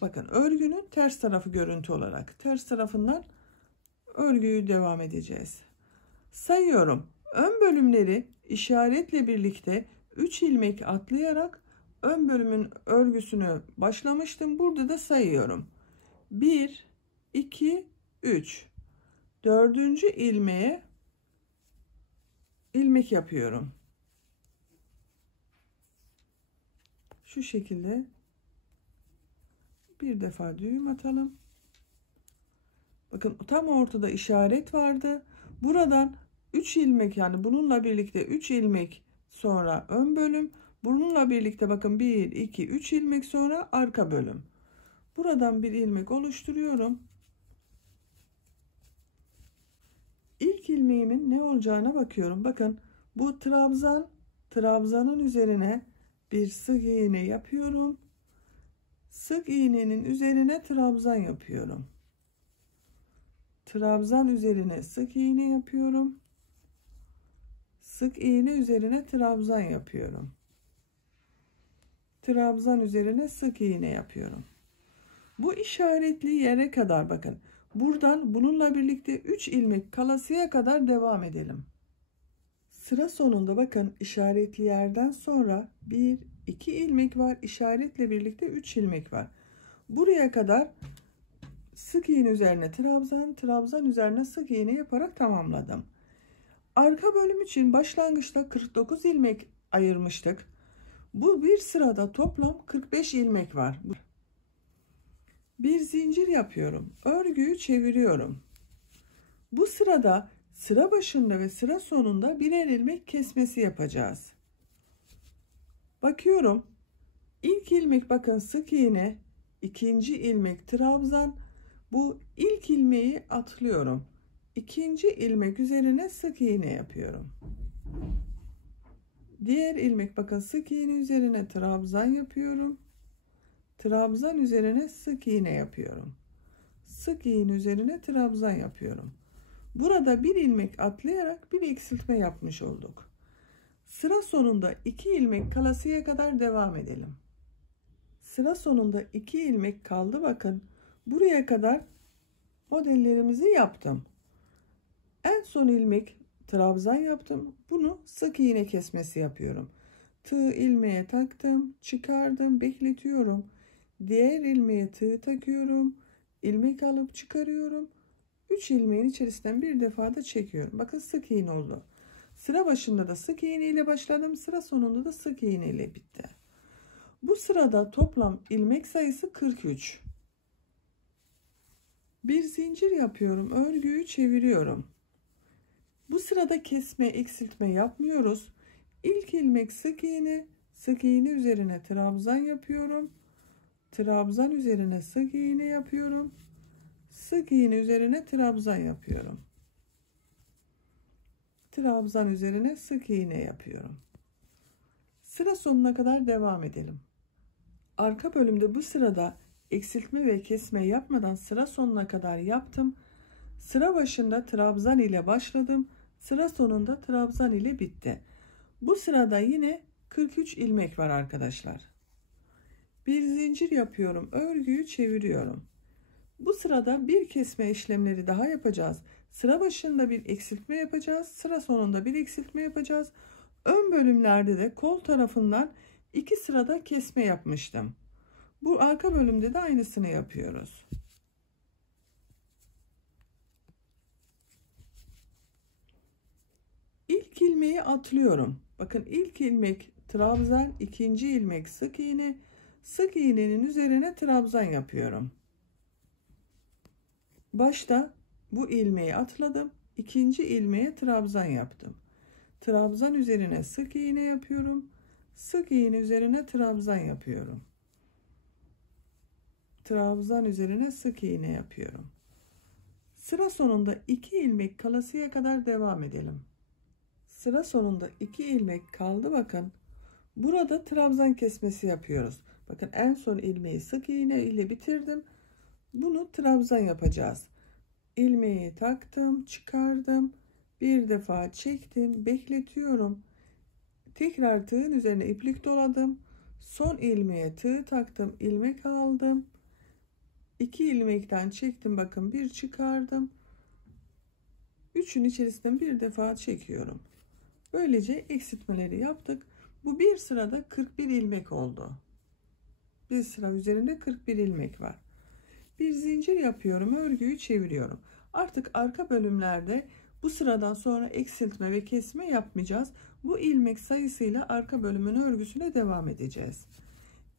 Bakın örgünün ters tarafı görüntü olarak. Ters tarafından örgüyü devam edeceğiz. Sayıyorum. Ön bölümleri işaretle birlikte 3 ilmek atlayarak ön bölümün örgüsünü başlamıştım. Burada da sayıyorum. 1, 2, 3. Dördüncü ilmeğe ilmek yapıyorum. Şu şekilde bir defa düğüm atalım. Bakın tam ortada işaret vardı. Buradan 3 ilmek, yani bununla birlikte 3 ilmek sonra ön bölüm. Bununla birlikte bakın 1, 2, 3 ilmek sonra arka bölüm. Buradan bir ilmek oluşturuyorum. İlk ilmeğimin ne olacağına bakıyorum. Bakın bu trabzan, trabzanın üzerine bir sık iğne yapıyorum. Sık iğnenin üzerine trabzan yapıyorum. Trabzan üzerine sık iğne yapıyorum. Sık iğne üzerine trabzan yapıyorum. Trabzan üzerine sık iğne yapıyorum. Bu işaretli yere kadar bakın. Buradan bununla birlikte 3 ilmek kalasıya kadar devam edelim. Sıra sonunda bakın işaretli yerden sonra 1, 2 ilmek var. İşaretle birlikte 3 ilmek var. Buraya kadar sık iğne üzerine trabzan, trabzan üzerine sık iğne yaparak tamamladım. Arka bölüm için başlangıçta 49 ilmek ayırmıştık. Bu bir sırada toplam 45 ilmek var. Bir zincir yapıyorum. Örgüyü çeviriyorum. Bu sırada sıra başında ve sıra sonunda birer ilmek kesmesi yapacağız. Bakıyorum. İlk ilmek bakın sık iğne, ikinci ilmek trabzan. Bu ilk ilmeği atlıyorum. İkinci ilmek üzerine sık iğne yapıyorum. Diğer ilmek bakın sık iğne üzerine trabzan yapıyorum. Trabzan üzerine sık iğne yapıyorum. Sık iğne üzerine trabzan yapıyorum. Burada bir ilmek atlayarak bir eksiltme yapmış olduk. Sıra sonunda 2 ilmek kalasıya kadar devam edelim. Sıra sonunda 2 ilmek kaldı. Bakın buraya kadar modellerimizi yaptım. En son ilmek trabzan yaptım. Bunu sık iğne kesmesi yapıyorum. Tığ ilmeğe taktım, çıkardım, bekletiyorum. Diğer ilmeğe tığ takıyorum. İlmek alıp çıkarıyorum. 3 ilmeğin içerisinden bir defa da çekiyorum. Bakın sık iğne oldu. Sıra başında da sık iğne ile başladım. Sıra sonunda da sık iğne ile bitti. Bu sırada toplam ilmek sayısı 43. Bir zincir yapıyorum. Örgüyü çeviriyorum. Bu sırada kesme, eksiltme yapmıyoruz. İlk ilmek sık iğne, sık iğne üzerine trabzan yapıyorum. Trabzan üzerine sık iğne yapıyorum. Sık iğne üzerine trabzan yapıyorum. Trabzan üzerine sık iğne yapıyorum. Sıra sonuna kadar devam edelim. Arka bölümde bu sırada eksiltme ve kesme yapmadan sıra sonuna kadar yaptım. Sıra başında trabzan ile başladım. Sıra sonunda trabzan ile bitti. Bu sırada yine 43 ilmek var arkadaşlar. Bir zincir yapıyorum. Örgüyü çeviriyorum. Bu sırada bir kesme işlemleri daha yapacağız. Sıra başında bir eksiltme yapacağız. Sıra sonunda bir eksiltme yapacağız. Ön bölümlerde de kol tarafından 2 sırada kesme yapmıştım. Bu arka bölümde de aynısını yapıyoruz. İlk ilmeği atlıyorum. Bakın ilk ilmek trabzan, ikinci ilmek sık iğne. Sık iğnenin üzerine trabzan yapıyorum. Başta bu ilmeği atladım. İkinci ilmeğe trabzan yaptım. Trabzan üzerine sık iğne yapıyorum. Sık iğne üzerine trabzan yapıyorum. Trabzan üzerine sık iğne yapıyorum. Sıra sonunda 2 ilmek kalasıya kadar devam edelim. Sıra sonunda 2 ilmek kaldı bakın. Burada trabzan kesmesi yapıyoruz. Bakın en son ilmeği sık iğne ile bitirdim. Bunu trabzan yapacağız. İlmeği taktım, çıkardım. Bir defa çektim, bekletiyorum. Tekrar tığın üzerine iplik doladım. Son ilmeğe tığ taktım, ilmek aldım. 2 ilmekten çektim, bakın bir çıkardım. 3'ün içerisinden bir defa çekiyorum. Böylece eksiltmeleri yaptık. Bu bir sırada 41 ilmek oldu. Bir sıra üzerinde 41 ilmek var. Bir zincir yapıyorum, örgüyü çeviriyorum. Artık arka bölümlerde bu sıradan sonra eksiltme ve kesme yapmayacağız. Bu ilmek sayısıyla arka bölümün örgüsüne devam edeceğiz.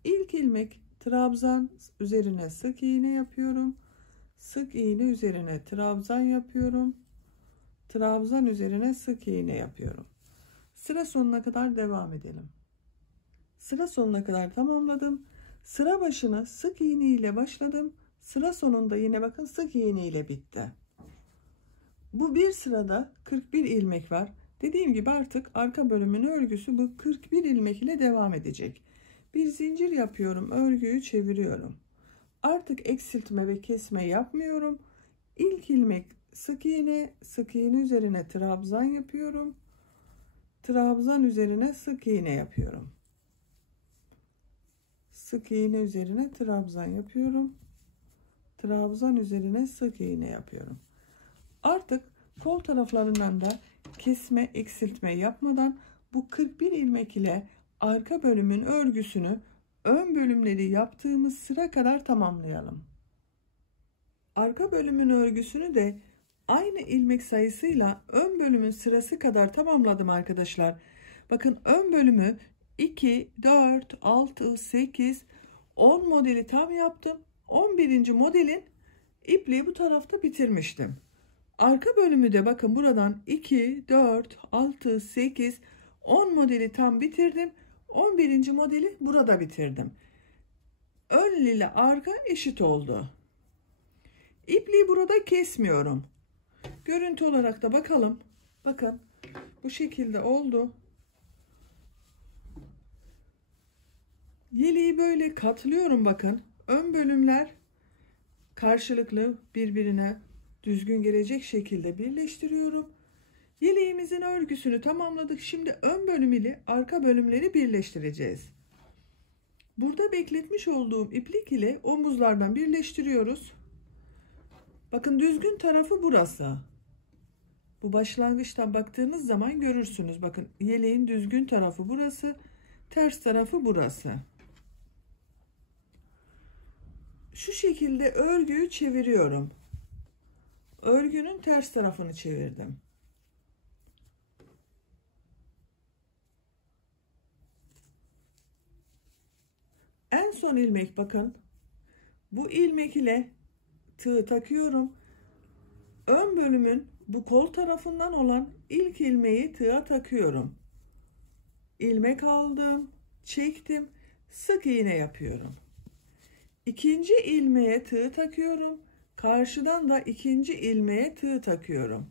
İlk ilmek trabzan üzerine sık iğne yapıyorum. Sık iğne üzerine trabzan yapıyorum. Trabzan üzerine sık iğne yapıyorum. Sıra sonuna kadar devam edelim. Sıra sonuna kadar tamamladım. Sıra başına sık iğne ile başladım. Sıra sonunda yine bakın sık iğne ile bitti. Bu bir sırada 41 ilmek var. Dediğim gibi artık arka bölümün örgüsü bu 41 ilmek ile devam edecek. Bir zincir yapıyorum, örgüyü çeviriyorum. Artık eksiltme ve kesme yapmıyorum. İlk ilmek sık iğne, sık iğne üzerine trabzan yapıyorum. Trabzan üzerine sık iğne yapıyorum. Sık iğne üzerine trabzan yapıyorum. Trabzan üzerine sık iğne yapıyorum. Artık kol taraflarından da kesme, eksiltme yapmadan bu 41 ilmek ile arka bölümün örgüsünü ön bölümleri yaptığımız sıra kadar tamamlayalım. Arka bölümün örgüsünü de aynı ilmek sayısıyla ön bölümün sırası kadar tamamladım arkadaşlar. Bakın ön bölümü 2, 4, 6, 8, 10 modeli tam yaptım. 11. modelin ipliği bu tarafta bitirmiştim. Arka bölümü de bakın buradan 2, 4, 6, 8, 10 modeli tam bitirdim. 11. modeli burada bitirdim. Ön ile arka eşit oldu. İpliği burada kesmiyorum. Görüntü olarak da bakalım. Bakın bu şekilde oldu. Yeleği böyle katlıyorum bakın. Ön bölümler karşılıklı birbirine düzgün gelecek şekilde birleştiriyorum. Yeleğimizin örgüsünü tamamladık. Şimdi ön bölüm ile arka bölümleri birleştireceğiz. Burada bekletmiş olduğum iplik ile omuzlardan birleştiriyoruz. Bakın düzgün tarafı burası. Bu başlangıçtan baktığınız zaman görürsünüz. Bakın yeleğin düzgün tarafı burası. Ters tarafı burası. Şu şekilde örgüyü çeviriyorum. Örgünün ters tarafını çevirdim. En son ilmek bakın. Bu ilmek ile tığ takıyorum. Ön bölümün bu kol tarafından olan ilk ilmeği tığa takıyorum. İlmek aldım, çektim, sık iğne yapıyorum. İkinci ilmeğe tığ takıyorum. Karşıdan da ikinci ilmeğe tığ takıyorum.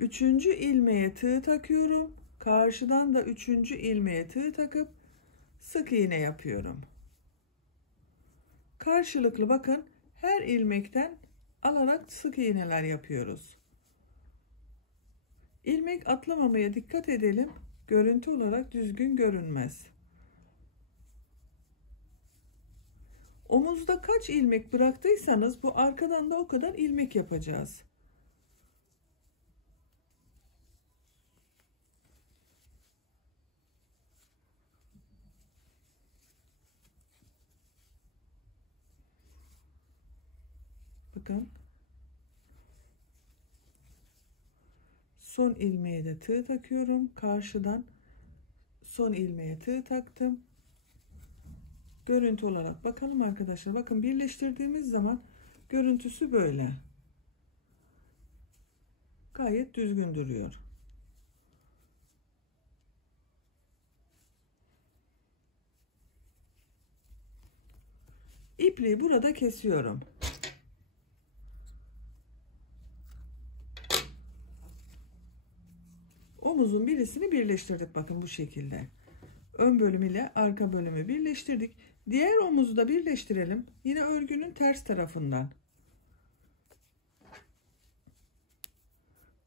Üçüncü ilmeğe tığ takıyorum. Karşıdan da üçüncü ilmeğe tığ takıp sık iğne yapıyorum. Karşılıklı bakın her ilmekten alarak sık iğneler yapıyoruz. İlmek atlamamaya dikkat edelim. Görüntü olarak düzgün görünmez. Omuzda kaç ilmek bıraktıysanız bu arkadan da o kadar ilmek yapacağız. Bakın. Son ilmeğe de tığ takıyorum. Karşıdan son ilmeğe tığ taktım. Görüntü olarak bakalım arkadaşlar. Bakın birleştirdiğimiz zaman görüntüsü böyle. Gayet düzgün duruyor. İpliği burada kesiyorum. Omuzun bir İkisini birleştirdik bakın bu şekilde. Ön bölüm ile arka bölümü birleştirdik. Diğer omuzu da birleştirelim. Yine örgünün ters tarafından.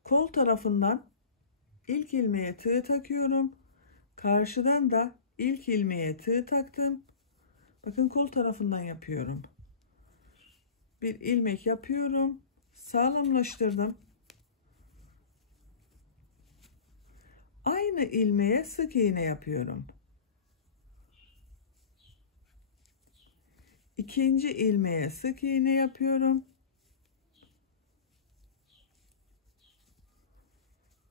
Kol tarafından ilk ilmeğe tığ takıyorum. Karşıdan da ilk ilmeğe tığ taktım. Bakın kol tarafından yapıyorum. Bir ilmek yapıyorum. Sağlamlaştırdım. Aynı ilmeğe sık iğne yapıyorum. İkinci ilmeğe sık iğne yapıyorum.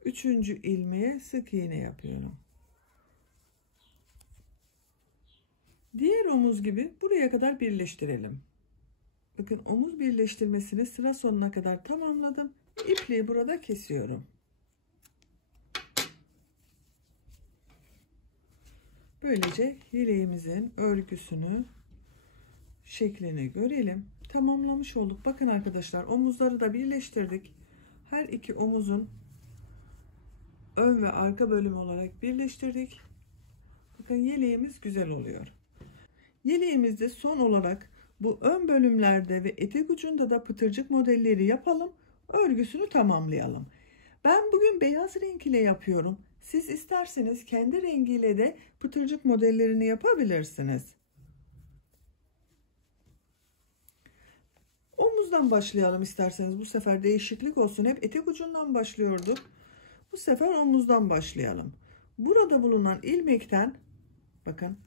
Üçüncü ilmeğe sık iğne yapıyorum. Diğer omuz gibi buraya kadar birleştirelim. Bakın omuz birleştirmesini sıra sonuna kadar tamamladım. İpliği burada kesiyorum. Böylece yeleğimizin örgüsünü, şeklini görelim. Tamamlamış olduk. Bakın arkadaşlar, omuzları da birleştirdik. Her iki omuzun ön ve arka bölümü olarak birleştirdik. Bakın yeleğimiz güzel oluyor. Yeleğimizde son olarak bu ön bölümlerde ve etek ucunda da pıtırcık modelleri yapalım. Örgüsünü tamamlayalım. Ben bugün beyaz renk ile yapıyorum. Siz isterseniz kendi rengiyle de pıtırcık modellerini yapabilirsiniz. Omuzdan başlayalım isterseniz. Bu sefer değişiklik olsun. Hep etek ucundan başlıyorduk. Bu sefer omuzdan başlayalım. Burada bulunan ilmekten bakın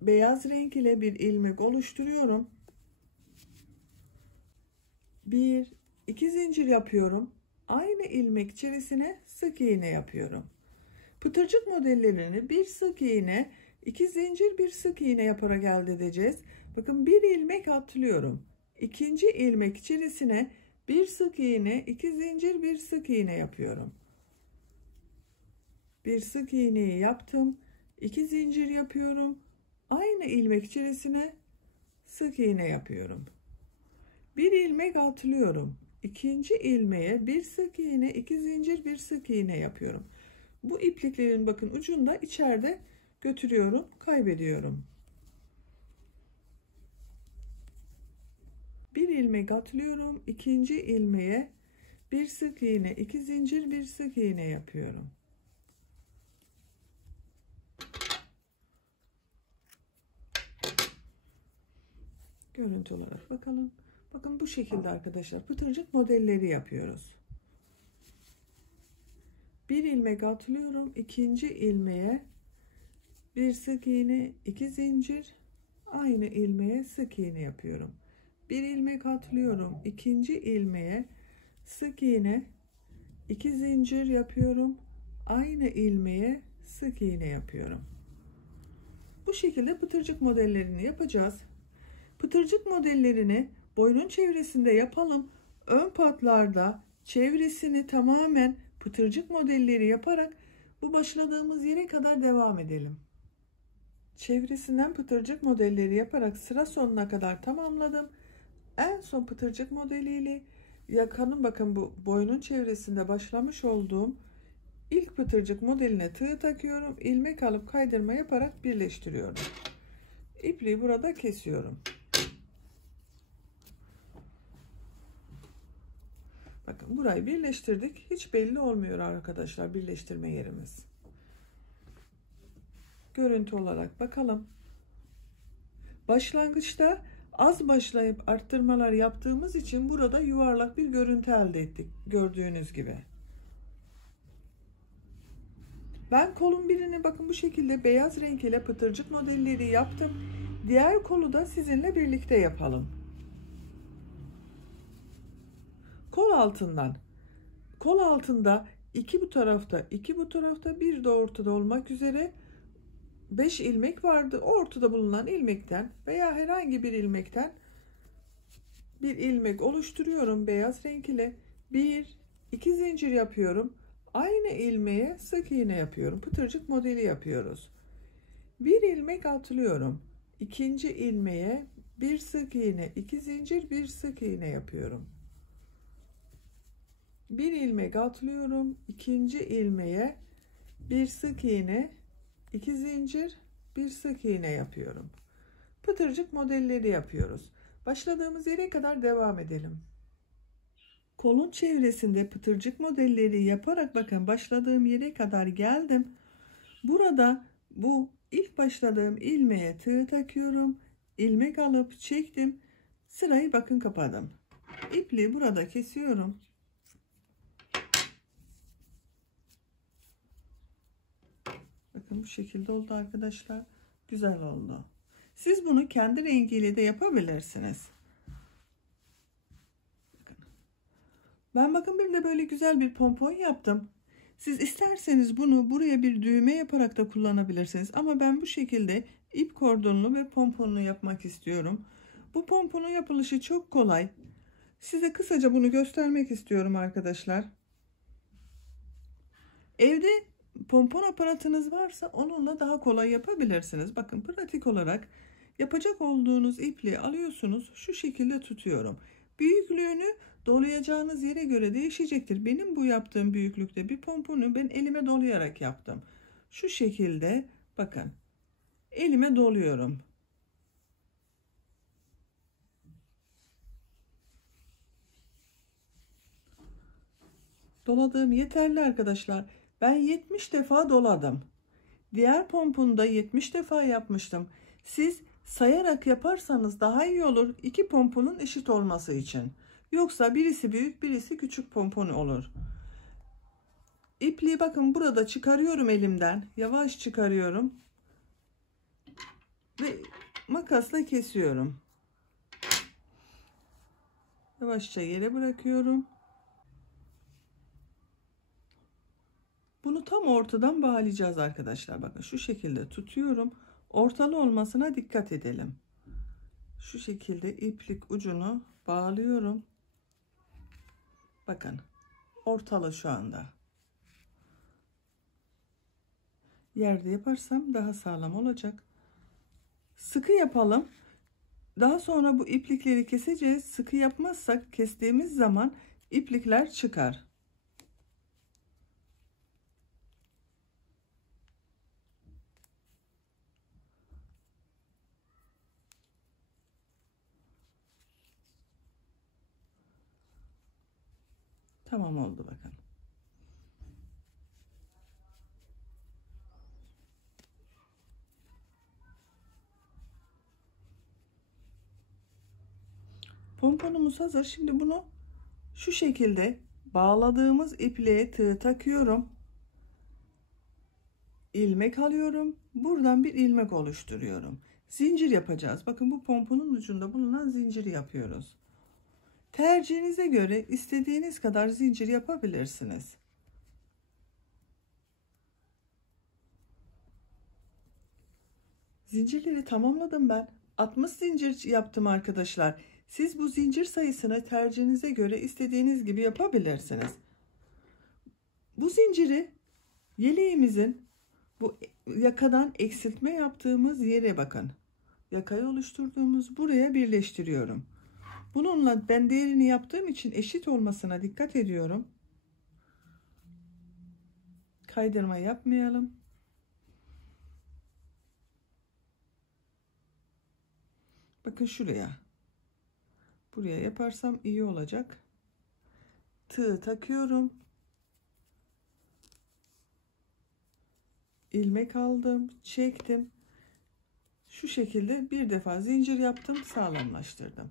beyaz renk ile bir ilmek oluşturuyorum. 1-2 zincir yapıyorum. Aynı ilmek içerisine sık iğne yapıyorum. Pıtırcık modellerini bir sık iğne, 2 zincir, bir sık iğne yaparak elde edeceğiz. Bakın bir ilmek atlıyorum. İkinci ilmek içerisine bir sık iğne, 2 zincir, bir sık iğne yapıyorum. Bir sık iğneyi yaptım. 2 zincir yapıyorum. Aynı ilmek içerisine sık iğne yapıyorum. Bir ilmek atlıyorum. İkinci ilmeğe bir sık iğne, 2 zincir, bir sık iğne yapıyorum. Bu ipliklerin bakın ucunda içeride götürüyorum, kaybediyorum. Bir ilmek atlıyorum. İkinci ilmeğe bir sık iğne, 2 zincir, bir sık iğne yapıyorum. Görüntü olarak bakalım. Bakın bu şekilde arkadaşlar pıtırcık modelleri yapıyoruz. Bir ilmek atlıyorum. İkinci ilmeğe bir sık iğne, 2 zincir, aynı ilmeğe sık iğne yapıyorum. Bir ilmek atlıyorum. İkinci ilmeğe sık iğne, 2 zincir yapıyorum. Aynı ilmeğe sık iğne yapıyorum. Bu şekilde pıtırcık modellerini yapacağız. Pıtırcık modellerini boynun çevresinde yapalım. Ön patlarda çevresini tamamen pıtırcık modelleri yaparak bu başladığımız yere kadar devam edelim. Çevresinden pıtırcık modelleri yaparak sıra sonuna kadar tamamladım. En son pıtırcık modeliyle yakanın bakın bu boynun çevresinde başlamış olduğum ilk pıtırcık modeline tığ takıyorum. İlmek alıp kaydırma yaparak birleştiriyorum. İpliği burada kesiyorum. Bakın burayı birleştirdik. Hiç belli olmuyor arkadaşlar birleştirme yerimiz. Görüntü olarak bakalım. Başlangıçta az başlayıp arttırmalar yaptığımız için burada yuvarlak bir görüntü elde ettik. Gördüğünüz gibi. Ben kolun birini bakın bu şekilde beyaz renk ile pıtırcık modelleri yaptım. Diğer kolu da sizinle birlikte yapalım. Kol altından. Kol altında 2 bu tarafta, 2 bu tarafta, bir de ortada olmak üzere 5 ilmek vardı. Ortada bulunan ilmekten veya herhangi bir ilmekten bir ilmek oluşturuyorum beyaz renk ile. 1-2 zincir yapıyorum. Aynı ilmeğe sık iğne yapıyorum. Pıtırcık modeli yapıyoruz. Bir ilmek atlıyorum. İkinci ilmeğe bir sık iğne, 2 zincir, bir sık iğne yapıyorum. Bir ilmek atlıyorum. İkinci ilmeğe bir sık iğne, 2 zincir, bir sık iğne yapıyorum. Pıtırcık modelleri yapıyoruz. Başladığımız yere kadar devam edelim. Kolun çevresinde pıtırcık modelleri yaparak bakın başladığım yere kadar geldim. Burada bu ilk başladığım ilmeğe tığ takıyorum. İlmek alıp çektim. Sırayı bakın kapadım. İpliği burada kesiyorum. Bakın bu şekilde oldu arkadaşlar. Güzel oldu. Siz bunu kendi rengiyle de yapabilirsiniz. Ben bir de böyle güzel bir pompon yaptım. Siz isterseniz bunu buraya bir düğme yaparak da kullanabilirsiniz. Ama ben bu şekilde ip kordonlu ve pomponlu yapmak istiyorum. Bu pomponun yapılışı çok kolay. Size kısaca bunu göstermek istiyorum arkadaşlar. Evde pompon aparatınız varsa onunla daha kolay yapabilirsiniz. Bakın pratik olarak yapacak olduğunuz ipliği alıyorsunuz. Şu şekilde tutuyorum. Büyüklüğünü dolayacağınız yere göre değişecektir. Benim bu yaptığım büyüklükte bir pomponu ben elime dolayarak yaptım. Şu şekilde bakın elime doluyorum. Doladığım yeterli arkadaşlar. Ben 70 defa doladım. Diğer pomponu da 70 defa yapmıştım. Siz sayarak yaparsanız daha iyi olur. İki pomponun eşit olması için. Yoksa birisi büyük birisi küçük pompon olur. İpliği bakın burada çıkarıyorum elimden. Yavaş çıkarıyorum. Ve makasla kesiyorum. Yavaşça yere bırakıyorum. Bunu tam ortadan bağlayacağız arkadaşlar. Bakın şu şekilde tutuyorum. Ortalı olmasına dikkat edelim. Şu şekilde iplik ucunu bağlıyorum. Bakın ortalı şu anda. Yerde yaparsam daha sağlam olacak. Sıkı yapalım. Daha sonra bu iplikleri keseceğiz. Sıkı yapmazsak kestiğimiz zaman iplikler çıkar. Tamam oldu bakın. Pomponumuz hazır. Şimdi bunu şu şekilde bağladığımız ipliğe tığ takıyorum. İlmek alıyorum. Buradan bir ilmek oluşturuyorum. Zincir yapacağız. Bakın bu pomponun ucunda bulunan zinciri yapıyoruz. Tercihinize göre istediğiniz kadar zincir yapabilirsiniz. Zincirleri tamamladım ben. 60 zincir yaptım arkadaşlar. Siz bu zincir sayısını tercihinize göre istediğiniz gibi yapabilirsiniz. Bu zinciri yeleğimizin bu yakadan eksiltme yaptığımız yere bakın. Yakayı oluşturduğumuz buraya birleştiriyorum. Bununla ben değerini yaptığım için eşit olmasına dikkat ediyorum. Kaydırma yapmayalım. Bakın şuraya. Buraya yaparsam iyi olacak. Tığ takıyorum. İlmek aldım, çektim. Şu şekilde bir defa zincir yaptım, sağlamlaştırdım.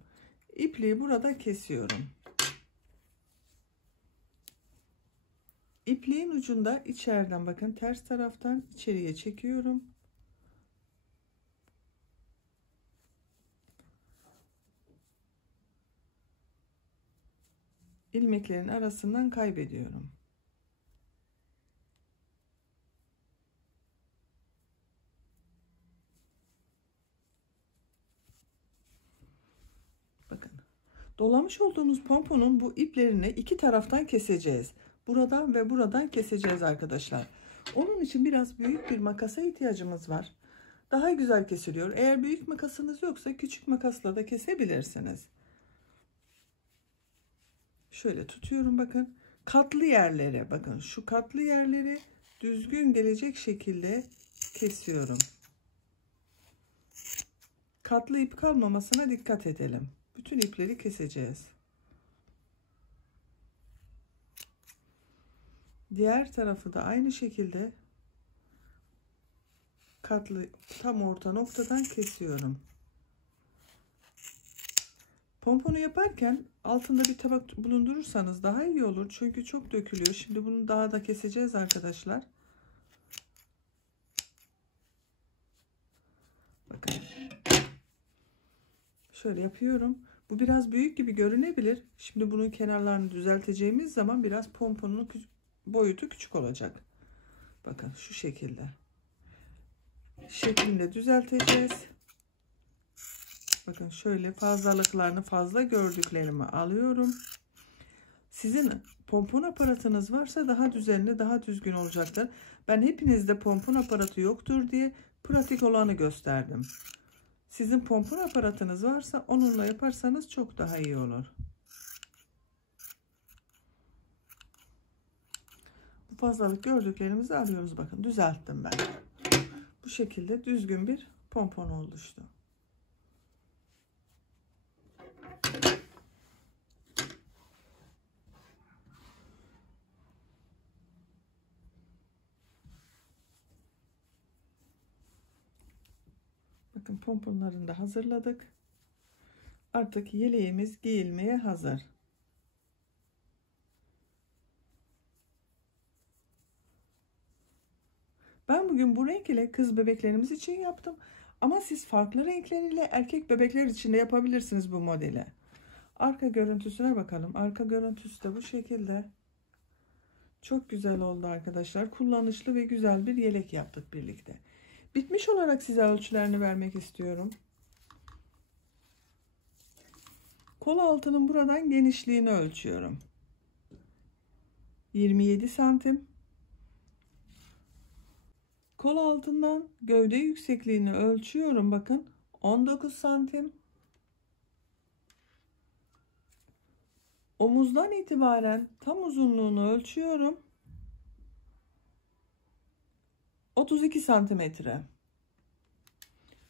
İpliği burada kesiyorum. İpliğin ucunda içeriden bakın ters taraftan içeriye çekiyorum. İlmeklerin arasından kaybediyorum. Bakın. Dolamış olduğumuz pomponun bu iplerini iki taraftan keseceğiz. Buradan ve buradan keseceğiz arkadaşlar. Onun için biraz büyük bir makasa ihtiyacımız var. Daha güzel kesiliyor. Eğer büyük makasınız yoksa küçük makasla da kesebilirsiniz. Şöyle tutuyorum bakın. katlı yerlere, bakın şu katlı yerleri düzgün gelecek şekilde kesiyorum. Katlı ip kalmamasına dikkat edelim. Bütün ipleri keseceğiz. Diğer tarafı da aynı şekilde katlı tam orta noktadan kesiyorum. Pomponu yaparken altında bir tabak bulundurursanız daha iyi olur. Çünkü çok dökülüyor. Şimdi bunu daha da keseceğiz arkadaşlar. Bakın. Şöyle yapıyorum. Bu biraz büyük gibi görünebilir. Şimdi bunun kenarlarını düzelteceğimiz zaman biraz pomponun boyutu küçük olacak. Bakın şu şekilde. Şeklinde düzelteceğiz. Bakın şöyle fazlalıklarını, fazla gördüklerimi alıyorum. Sizin pompon aparatınız varsa daha düzenli, daha düzgün olacaktır. Ben hepinizde pompon aparatı yoktur diye pratik olanı gösterdim. Sizin pompon aparatınız varsa onunla yaparsanız çok daha iyi olur. Bu fazlalık gördüklerimizi alıyoruz. Bakın düzelttim ben. Bu şekilde düzgün bir pompon oluştu. Bakın pomponlarını da hazırladık. Artık yeleğimiz giyilmeye hazır. Ben bugün bu renk ile kız bebeklerimiz için yaptım. Ama siz farklı renkleriyle erkek bebekler için de yapabilirsiniz bu modeli. Arka görüntüsüne bakalım. Arka görüntüsü de bu şekilde. Çok güzel oldu arkadaşlar. Kullanışlı ve güzel bir yelek yaptık birlikte. Bitmiş olarak size ölçülerini vermek istiyorum. Kol altının buradan genişliğini ölçüyorum. 27 santim. Kol altından gövde yüksekliğini ölçüyorum. Bakın 19 santim. Omuzdan itibaren tam uzunluğunu ölçüyorum. 32 santimetre.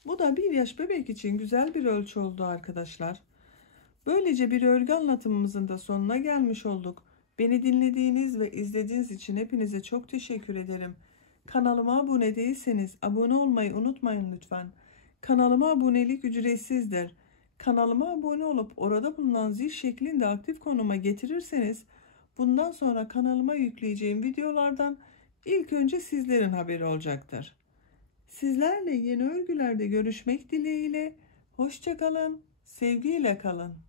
Bu da 1 yaş bebek için güzel bir ölçü oldu arkadaşlar. Böylece bir örgü anlatımımızın da sonuna gelmiş olduk. Beni dinlediğiniz ve izlediğiniz için hepinize çok teşekkür ederim. Kanalıma abone değilseniz abone olmayı unutmayın lütfen. Kanalıma abonelik ücretsizdir. Kanalıma abone olup orada bulunan zil şeklinde aktif konuma getirirseniz bundan sonra kanalıma yükleyeceğim videolardan ilk önce sizlerin haberi olacaktır. Sizlerle yeni örgülerde görüşmek dileğiyle. Hoşça kalın, sevgiyle kalın.